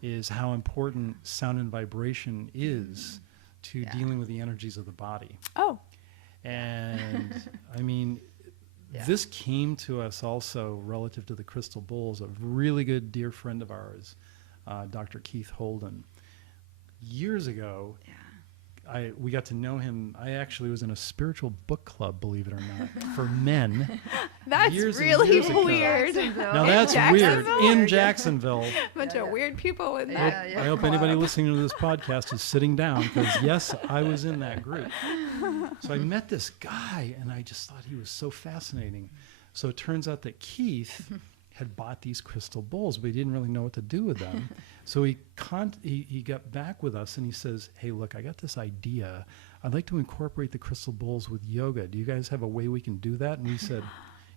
is how important sound and vibration is to dealing with the energies of the body. Oh. And I mean, this came to us also relative to the crystal bowls. A really good dear friend of ours, Dr. Keith Holden, years ago. We got to know him. I actually was in a spiritual book club, believe it or not, for men. That's years and really years ago. weird. Now that's weird. In Jacksonville. Bunch of weird people in that. Yeah. I hope anybody listening to this podcast is sitting down because, yes, I was in that group. So I met this guy, and I just thought he was so fascinating. So it turns out that Keith had bought these crystal bowls, but he didn't really know what to do with them. So he got back with us, and he says, hey, look, I got this idea. I'd like to incorporate the crystal bowls with yoga. Do you guys have a way we can do that? And we said,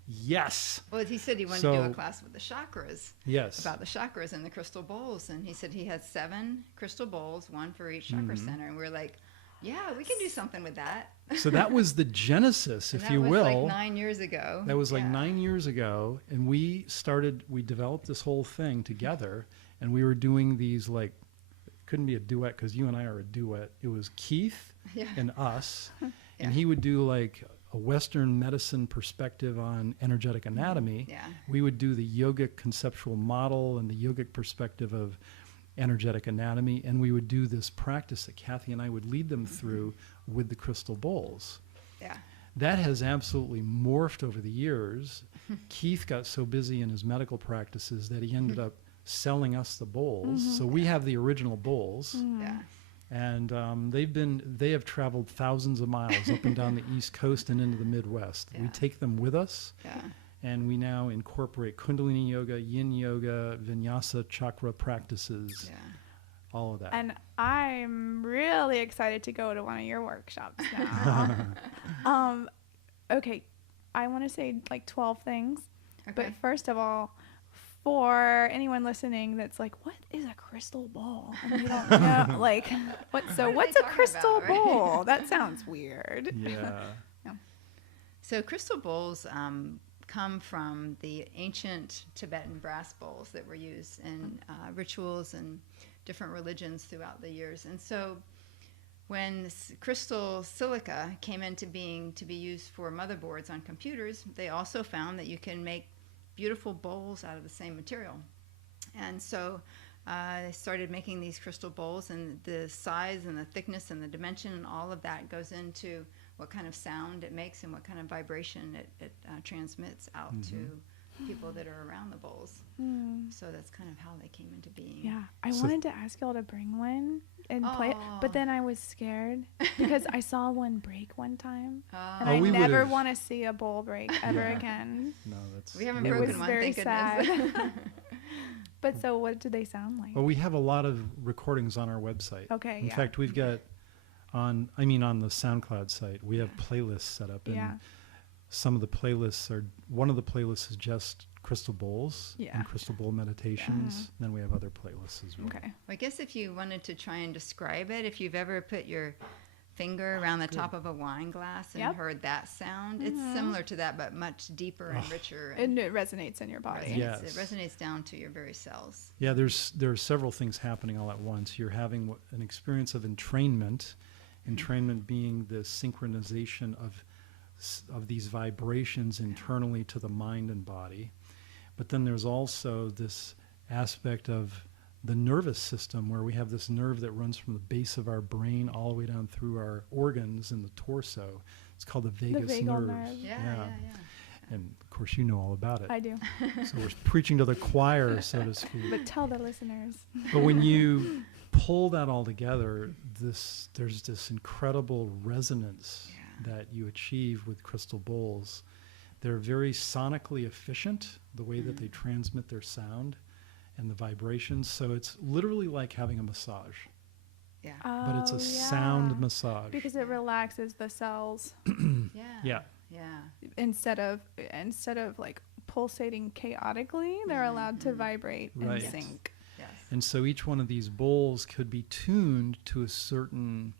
yes. Well, he said he wanted to do a class with the chakras. Yes. About the chakras and the crystal bowls. And he said he had 7 crystal bowls, 1 for each chakra center. And we were like, yeah, we can do something with that. So that was the genesis, if you will. That was like 9 years ago. That was like 9 years ago. And we developed this whole thing together. And we were doing these like, it couldn't be a duet because you and I are a duet. It was Keith and us. And he would do like a Western medicine perspective on energetic anatomy. Yeah. We would do the yogic conceptual model and the yogic perspective of energetic anatomy, and we would do this practice that Kathy and I would lead them through with the crystal bowls. Yeah. That has absolutely morphed over the years. Keith got so busy in his medical practices that he ended up selling us the bowls. So we have the original bowls. Yeah. And they have traveled thousands of miles up and down the East Coast and into the Midwest. We take them with us. Yeah. And we now incorporate Kundalini yoga, yin yoga, vinyasa, chakra practices, all of that. And I'm really excited to go to one of your workshops now. Okay, I want to say like 12 things. Okay. But first of all, for anyone listening that's like, what is a crystal bowl? And you don't know, like, what's are a they talking crystal about, right? bowl? That sounds weird. Yeah. So crystal bowls come from the ancient Tibetan brass bowls that were used in rituals and different religions throughout the years. And so when crystal silica came into being to be used for motherboards on computers, they also found that you can make beautiful bowls out of the same material. And so they started making these crystal bowls, and the size and the thickness and the dimension and all of that goes into what kind of sound it makes and what kind of vibration it transmits out to people that are around the bowls. So that's kind of how they came into being. Yeah, I wanted to ask y'all to bring one and play it, but then I was scared because I saw one break one time, and I never want to see a bowl break ever again. No, that's. We haven't It broken was one, very thank goodness. sad. But so what do they sound like? Well, we have a lot of recordings on our website. Okay, In fact, we've got on the SoundCloud site, we have playlists set up, and some of the playlists one of the playlists is just crystal bowls and crystal bowl meditations. Then we have other playlists as well. Okay. I guess if you wanted to try and describe it, if you've ever put your finger around the top of a wine glass and Yep. heard that sound. It's similar to that, but much deeper and richer. And it resonates in your body. Yes. It resonates down to your very cells. Yeah, there are several things happening all at once. You're having an experience of entrainment, entrainment being the synchronization of these vibrations internally to the mind and body. But then there's also this aspect of the nervous system, where we have this nerve that runs from the base of our brain all the way down through our organs in the torso. It's called the vagus vagal nerve. nerve. Yeah. And of course, you know all about it. I do. So we're preaching to the choir, so to speak. But tell the listeners. But when you pull that all together, there's this incredible resonance that you achieve with crystal bowls. They're very sonically efficient, the way that they transmit their sound and the vibrations. So it's literally like having a massage, Yeah. but it's Oh, a yeah. sound massage. Because it relaxes the cells Yeah. Yeah. instead of like pulsating chaotically, they're allowed to vibrate Right. and sync. Yes. And so each one of these bowls could be tuned to a certain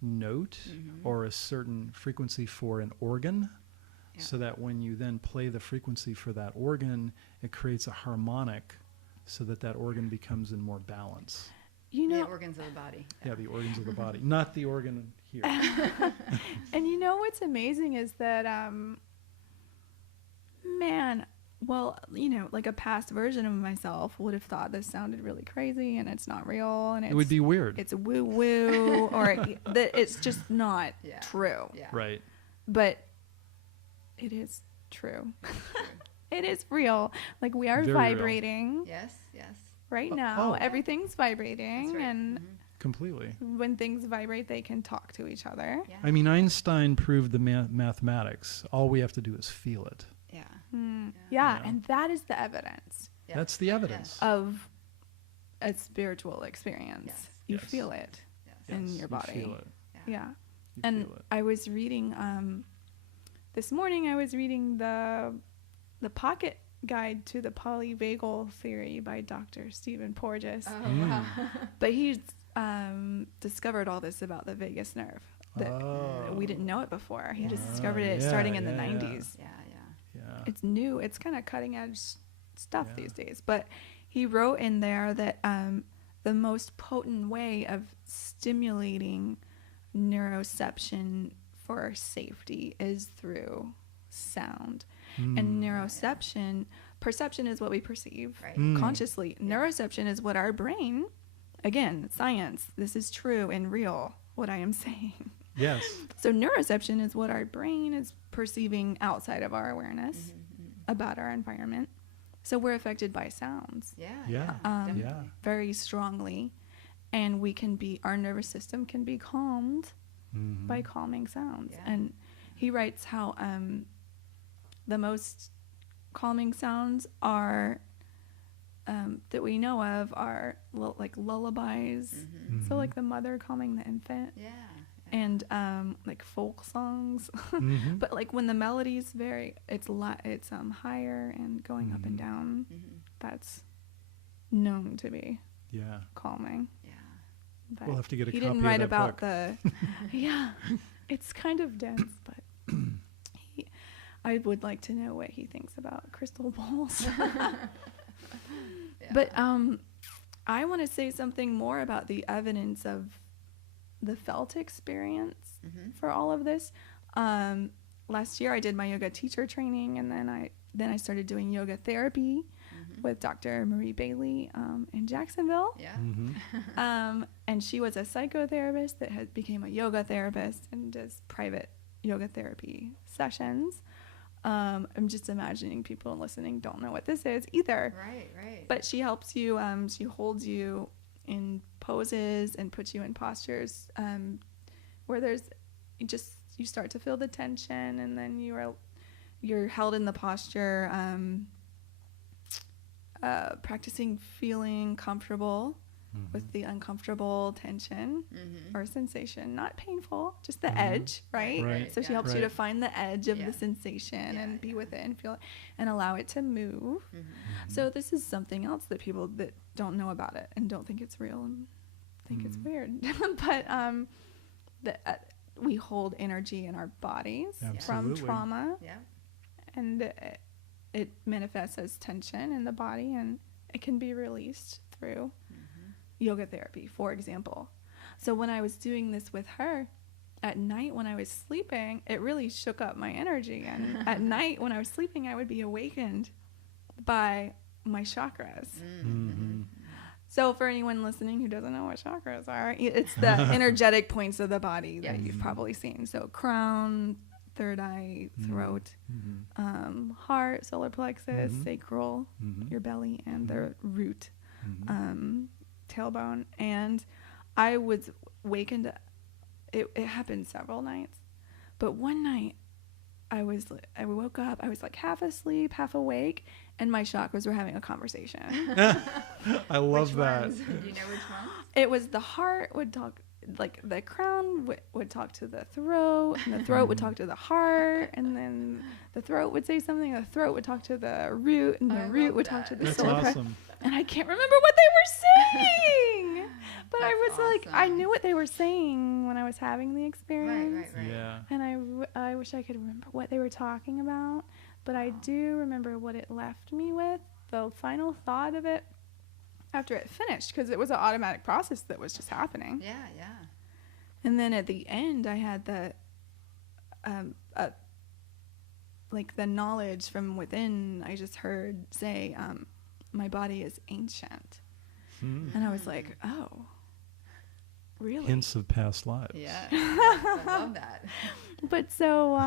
note or a certain frequency for an organ, so that when you then play the frequency for that organ, it creates a harmonic so that that organ becomes in more balance. You know, The organs of the body. Yeah, the organs of the body, not the organ here. and you know what's amazing is that, man, well, like a past version of myself would have thought this sounded really crazy and it's not real and It would be weird. it's woo woo or that it's just not Yeah. true. Yeah. Right. But it is true. It is real. Like we are Very real. vibrating Yes. right Oh, now. oh. Everything's vibrating, That's right. and Completely. when things vibrate, they can talk to each other. Yeah. I mean, Einstein proved the mathematics. All we have to do is feel it. Yeah. Yeah, Yeah. and that is the evidence Yeah. That's the evidence. of a spiritual experience. Yes. You Yes. feel it Yes. in Yes, your you body. feel it. Yeah. You And feel it. I was reading this morning. I was reading the pocket guide to the polyvagal theory by Dr. Stephen Porges. Oh, wow. But he's discovered all this about the vagus nerve. That Oh. we didn't know it before. He just Oh, discovered it yeah, starting in the yeah, yeah. 90s. Yeah. Yeah. It's new. It's kind of cutting edge stuff Yeah. these days. But he wrote in there that the most potent way of stimulating neuroception for safety is through sound. And perception is what we perceive Right. consciously. Neuroception is what our brain, again, science, this is true and real, what I am saying. Yes. So neuroception is what our brain is perceiving outside of our awareness about our environment. So we're affected by sounds Yeah. Yeah. Definitely. Yeah. very strongly, and our nervous system can be calmed Mhm. by calming sounds. Yeah. And he writes how the most calming sounds are that we know of are like lullabies. So like the mother calming the infant, Yeah. and like folk songs. Mhm. But like when the melody's it's higher and going up and down. That's known to be Yeah. calming. Yeah. But We'll have to get a he copy didn't of write that about book. yeah, it's kind of dense, but I would like to know what he thinks about crystal balls. Yeah. But I want to say something more about the evidence of the felt experience for all of this. Last year I did my yoga teacher training, and then I started doing yoga therapy with Dr. Marie Bailey in Jacksonville. Yeah. Mhm. And she was a psychotherapist that became a yoga therapist and does private yoga therapy sessions. I'm just imagining people listening don't know what this is either. Right. But she helps you, she holds you in poses and puts you in postures where you start to feel the tension, and then you're held in the posture, practicing feeling comfortable with the uncomfortable tension or sensation, not painful, just the edge, right? Right. So she Yeah. helps you to Right. find the edge of Yeah. the sensation Yeah, and be yeah. with it and feel it and allow it to move. So this is something else that people that don't know about it and don't think it's real and think it's weird. But we hold energy in our bodies from Absolutely. trauma, Yeah. and it manifests as tension in the body, and it can be released through yoga therapy, for example. So when I was doing this with her at night when I was sleeping, it really shook up my energy. And at night when I was sleeping, I would be awakened by my chakras. Mm-hmm. So for anyone listening who doesn't know what chakras are, it's the energetic points of the body that you've probably seen. So crown, third eye, throat, heart, solar plexus, sacral, your belly, and the root, tailbone. And I was awakened. It happened several nights, but one night I woke up, I was like half asleep, half awake, and my chakras were having a conversation. I love Which that. ones? Do you know which ones? It was the heart would talk, like the crown would talk to the throat, and the throat would talk to the heart, and then the throat would say something, the throat would talk to the root, and the I root love would talk to that. the That's solar plexus. awesome. And I can't remember what they were saying. But I That's was like, I awesome. knew what they were saying when I was having the experience. Right. Yeah. And I wish I could remember what they were talking about. But I do remember what it left me with, the final thought of it after it finished, because it was an automatic process that was just happening. Yeah. And then at the end, I had the, like the knowledge from within. I just heard say, my body is ancient. And I was like, oh, really? Hints of past lives. Yeah. I love that. But so,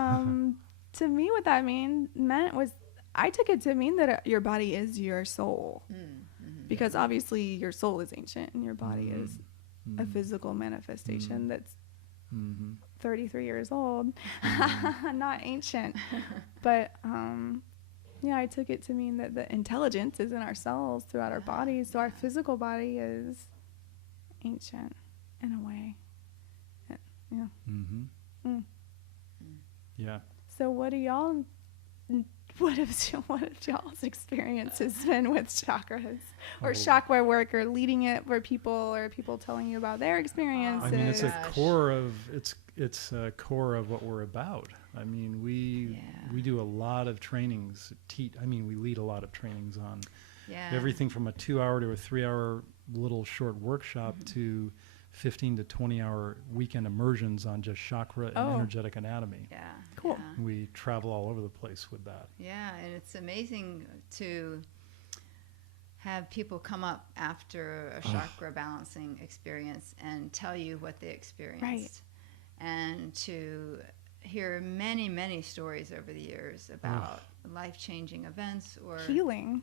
to me, what that meant was, I took it to mean that your body is your soul. Because obviously your soul is ancient and your body is a physical manifestation that's 33 years old, not ancient. But yeah, I took it to mean that the intelligence is in our cells throughout our bodies. So our physical body is ancient in a way. Yeah. Yeah. So what have y'all's experiences been with chakras or chakra work, or leading it for people, or people telling you about their experiences? I mean, it's a Gosh. core of it's a core of what we're about. I mean, we do a lot of trainings. We lead a lot of trainings on everything from a 2-hour to a 3-hour little short workshop to 15 to 20-hour weekend immersions on just chakra and energetic anatomy. Yeah. Cool. Yeah. We travel all over the place with that. Yeah, and it's amazing to have people come up after a chakra balancing experience and tell you what they experienced. Right. And to hear many, many stories over the years about life-changing events or Healing.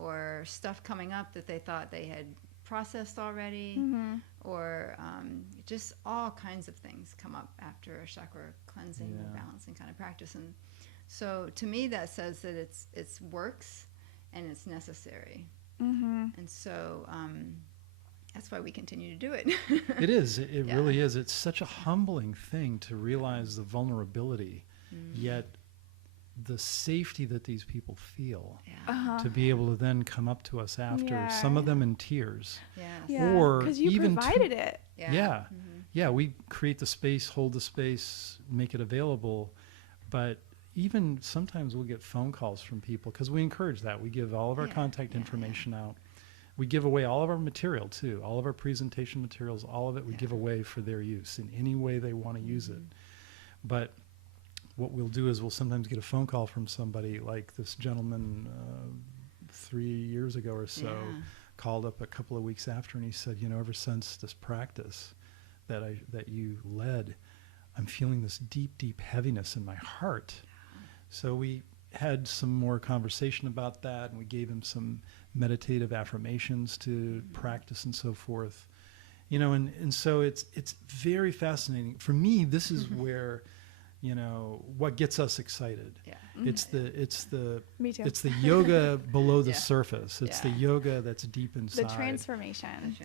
or stuff coming up that they thought they had processed already, or just all kinds of things come up after a chakra cleansing or balancing kind of practice. And so to me that says that it's works and it's necessary. And so that's why we continue to do it. It is. It really is. It's such a humbling thing to realize the vulnerability, yet the safety that these people feel to be able to then come up to us after, some of them in tears. Yeah, Or because you even provided it. Yeah, we create the space, hold the space, make it available. But even sometimes we'll get phone calls from people, because we encourage that. We give all of our contact information out. We give away all of our material too, all of our presentation materials, all of it we give away for their use in any way they want to use it. But what we'll do is we'll sometimes get a phone call from somebody, like this gentleman 3 years ago or so called up a couple of weeks after, and he said, ever since this practice that you led, I'm feeling this deep, deep heaviness in my heart. So we had some more conversation about that, and we gave him some meditative affirmations to practice and so forth. And so it's very fascinating. For me, this is where, what gets us excited. It's the Me too. it's the yoga below the surface. It's the yoga that's deep inside. The transformation.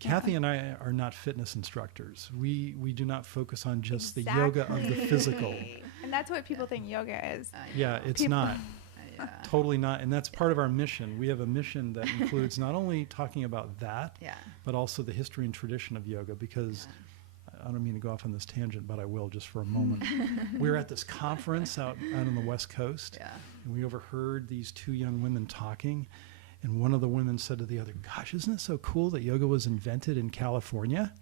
Kathy and I are not fitness instructors. We do not focus on just the yoga of the physical. And that's what people think yoga is. It's not. Totally not. And that's part of our mission. We have a mission that includes not only talking about that, but also the history and tradition of yoga, because I don't mean to go off on this tangent, but I will just for a moment. We were at this conference out on the West Coast, and we overheard these two young women talking, and one of the women said to the other, "Gosh, isn't it so cool that yoga was invented in California?"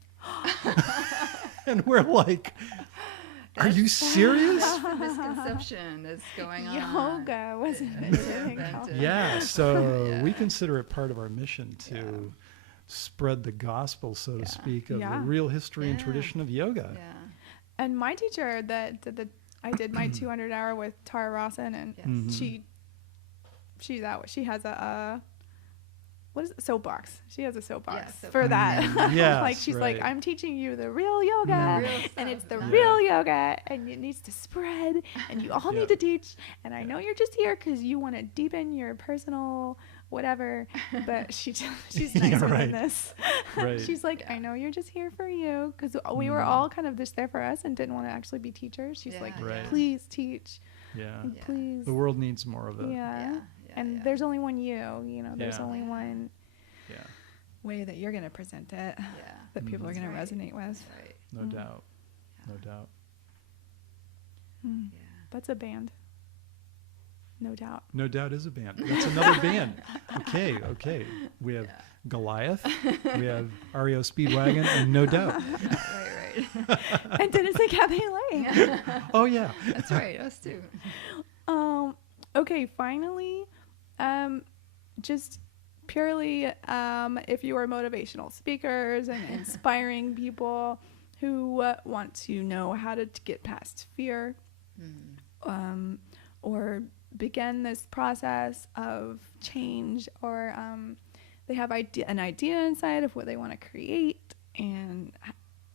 And we're like, are you serious? That's the misconception that's going on. Yoga was invented. Yeah, so we consider it part of our mission to spread the gospel, so to speak, of the real history and tradition of yoga. Yeah. And my teacher I did my 200-hour with Tara Rawson, and she has a what is it? Soapbox. She has a soapbox for that. Yes, like she's like, I'm teaching you the real yoga, and it's the Yeah. real yoga, and it needs to spread, and you all need to teach. And I know you're just here because you want to deepen your personal whatever, but she's nicer than this. Right. She's like, I know you're just here for you, because we were all kind of just there for us and didn't want to actually be teachers. She's like, please teach. Yeah. And please. The world needs more of it. Yeah. And there's only one you know, there's only one way that you're going to present it that people are going to resonate with. That's right. No doubt. No doubt. Mm. Yeah. That's a band. No doubt. No Doubt is a band. That's another band. Okay. We have Goliath, we have REO Speedwagon, and No Doubt. Right. And Dennis and Kathy Lane. Oh, yeah. That's right. Us too. Okay, finally, just purely if you are motivational speakers and inspiring people who want to know how to get past fear, or begin this process of change, or they have an idea inside of what they want to create, and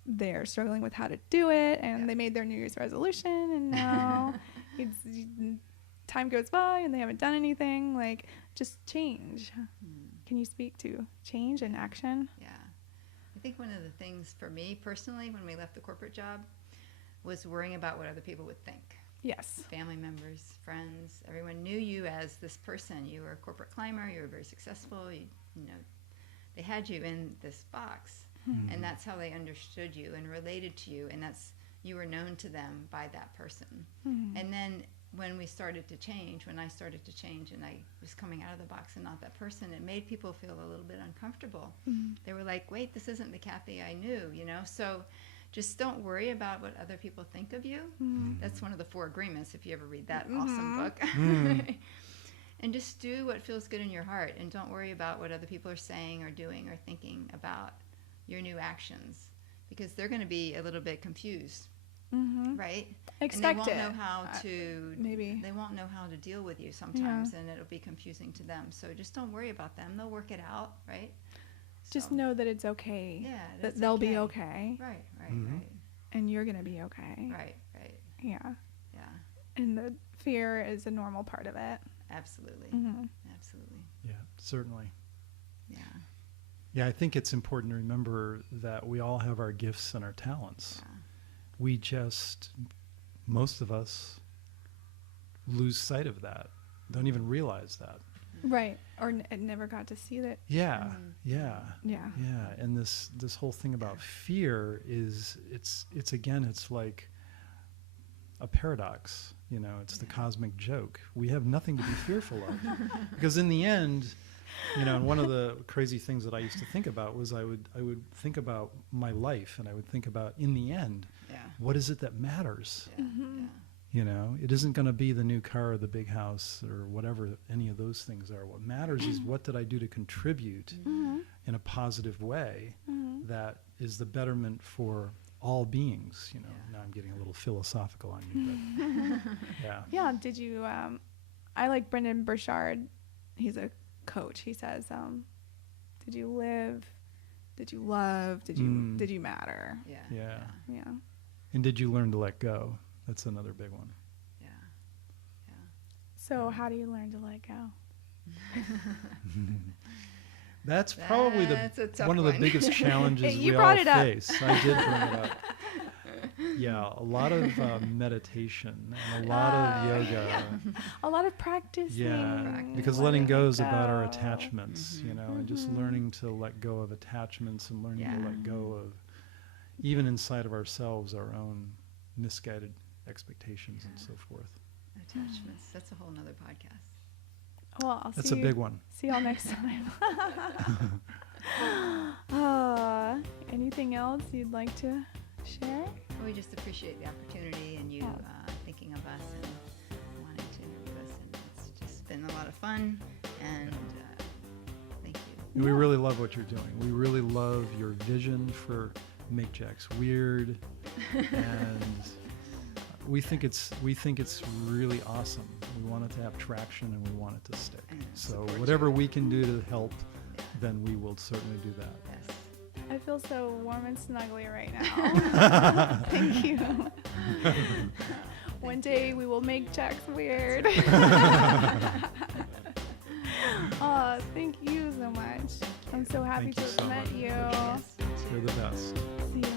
they're struggling with how to do it, and they made their New Year's resolution, and now time goes by and they haven't done anything. Like, just change. Can you speak to change and action? Yeah. I think one of the things for me personally when we left the corporate job was worrying about what other people would think. Yes. Family members, friends, everyone knew you as this person. You were a corporate climber, you were very successful, you know, they had you in this box, and that's how they understood you and related to you, and that's, you were known to them by that person. And then when I started to change and I was coming out of the box and not that person, it made people feel a little bit uncomfortable. They were like, wait, this isn't the Kathy I knew, you know? So just don't worry about what other people think of you. That's one of the 4 agreements, if you ever read that awesome book. And just do what feels good in your heart, and don't worry about what other people are saying or doing or thinking about your new actions, because they're going to be a little bit confused. Right? Expect and they it. won't know how to maybe they won't know how to deal with you sometimes, and it'll be confusing to them. So just don't worry about them. They'll work it out, right? Just know that it's okay. Yeah, that they'll be okay. Right. And you're gonna be okay. Right. Yeah. Yeah. And the fear is a normal part of it. Absolutely. Absolutely. Yeah, certainly. Yeah. Yeah, I think it's important to remember that we all have our gifts and our talents. Yeah. We just, most of us, lose sight of that, don't even realize that. Right. Or never got to see that. Yeah. And this whole thing about fear is, it's again, it's like a paradox. You know, it's the cosmic joke. We have nothing to be fearful of, because in the end, you know, and one of the crazy things that I used to think about was I would think about my life, and I would think about, in the end, what is it that matters? You know, it isn't going to be the new car or the big house or whatever any of those things are. What matters is, what did I do to contribute in a positive way that is the betterment for all beings, you know. Now I'm getting a little philosophical on you, but Yeah, did you I like Brendan Burchard. He's a coach. He says, did you live? Did you love? Did you matter? Yeah. And did you learn to let go? That's another big one. Yeah. So how do you learn to let go? That's probably That's a tough one of the one. biggest challenges You we brought all it up. face. I did bring it up. Yeah, a lot of meditation and a lot of yoga. A lot of practicing. Yeah, because letting go is about our attachments, you know, and just learning to let go of attachments and learning to let go of, even inside of ourselves, our own misguided expectations and so forth. Attachments. That's a whole nother podcast. Well, I'll That's see a big one. See y'all next time. Anything else you'd like to share? We just appreciate the opportunity and you thinking of us and wanting to interview us. And it's just been a lot of fun. And thank you. We really love what you're doing. We really love your vision for Make Jax Weird, and we think it's really awesome. We want it to have traction, and we want it to stick. So whatever we can do to help, then we will certainly do that. Yes. I feel so warm and snuggly right now. Thank you. One day we will make Jax Weird. Oh, thank you so much. I'm so happy Thank you to have so met much. you. Yes, me too. You're the best. See you.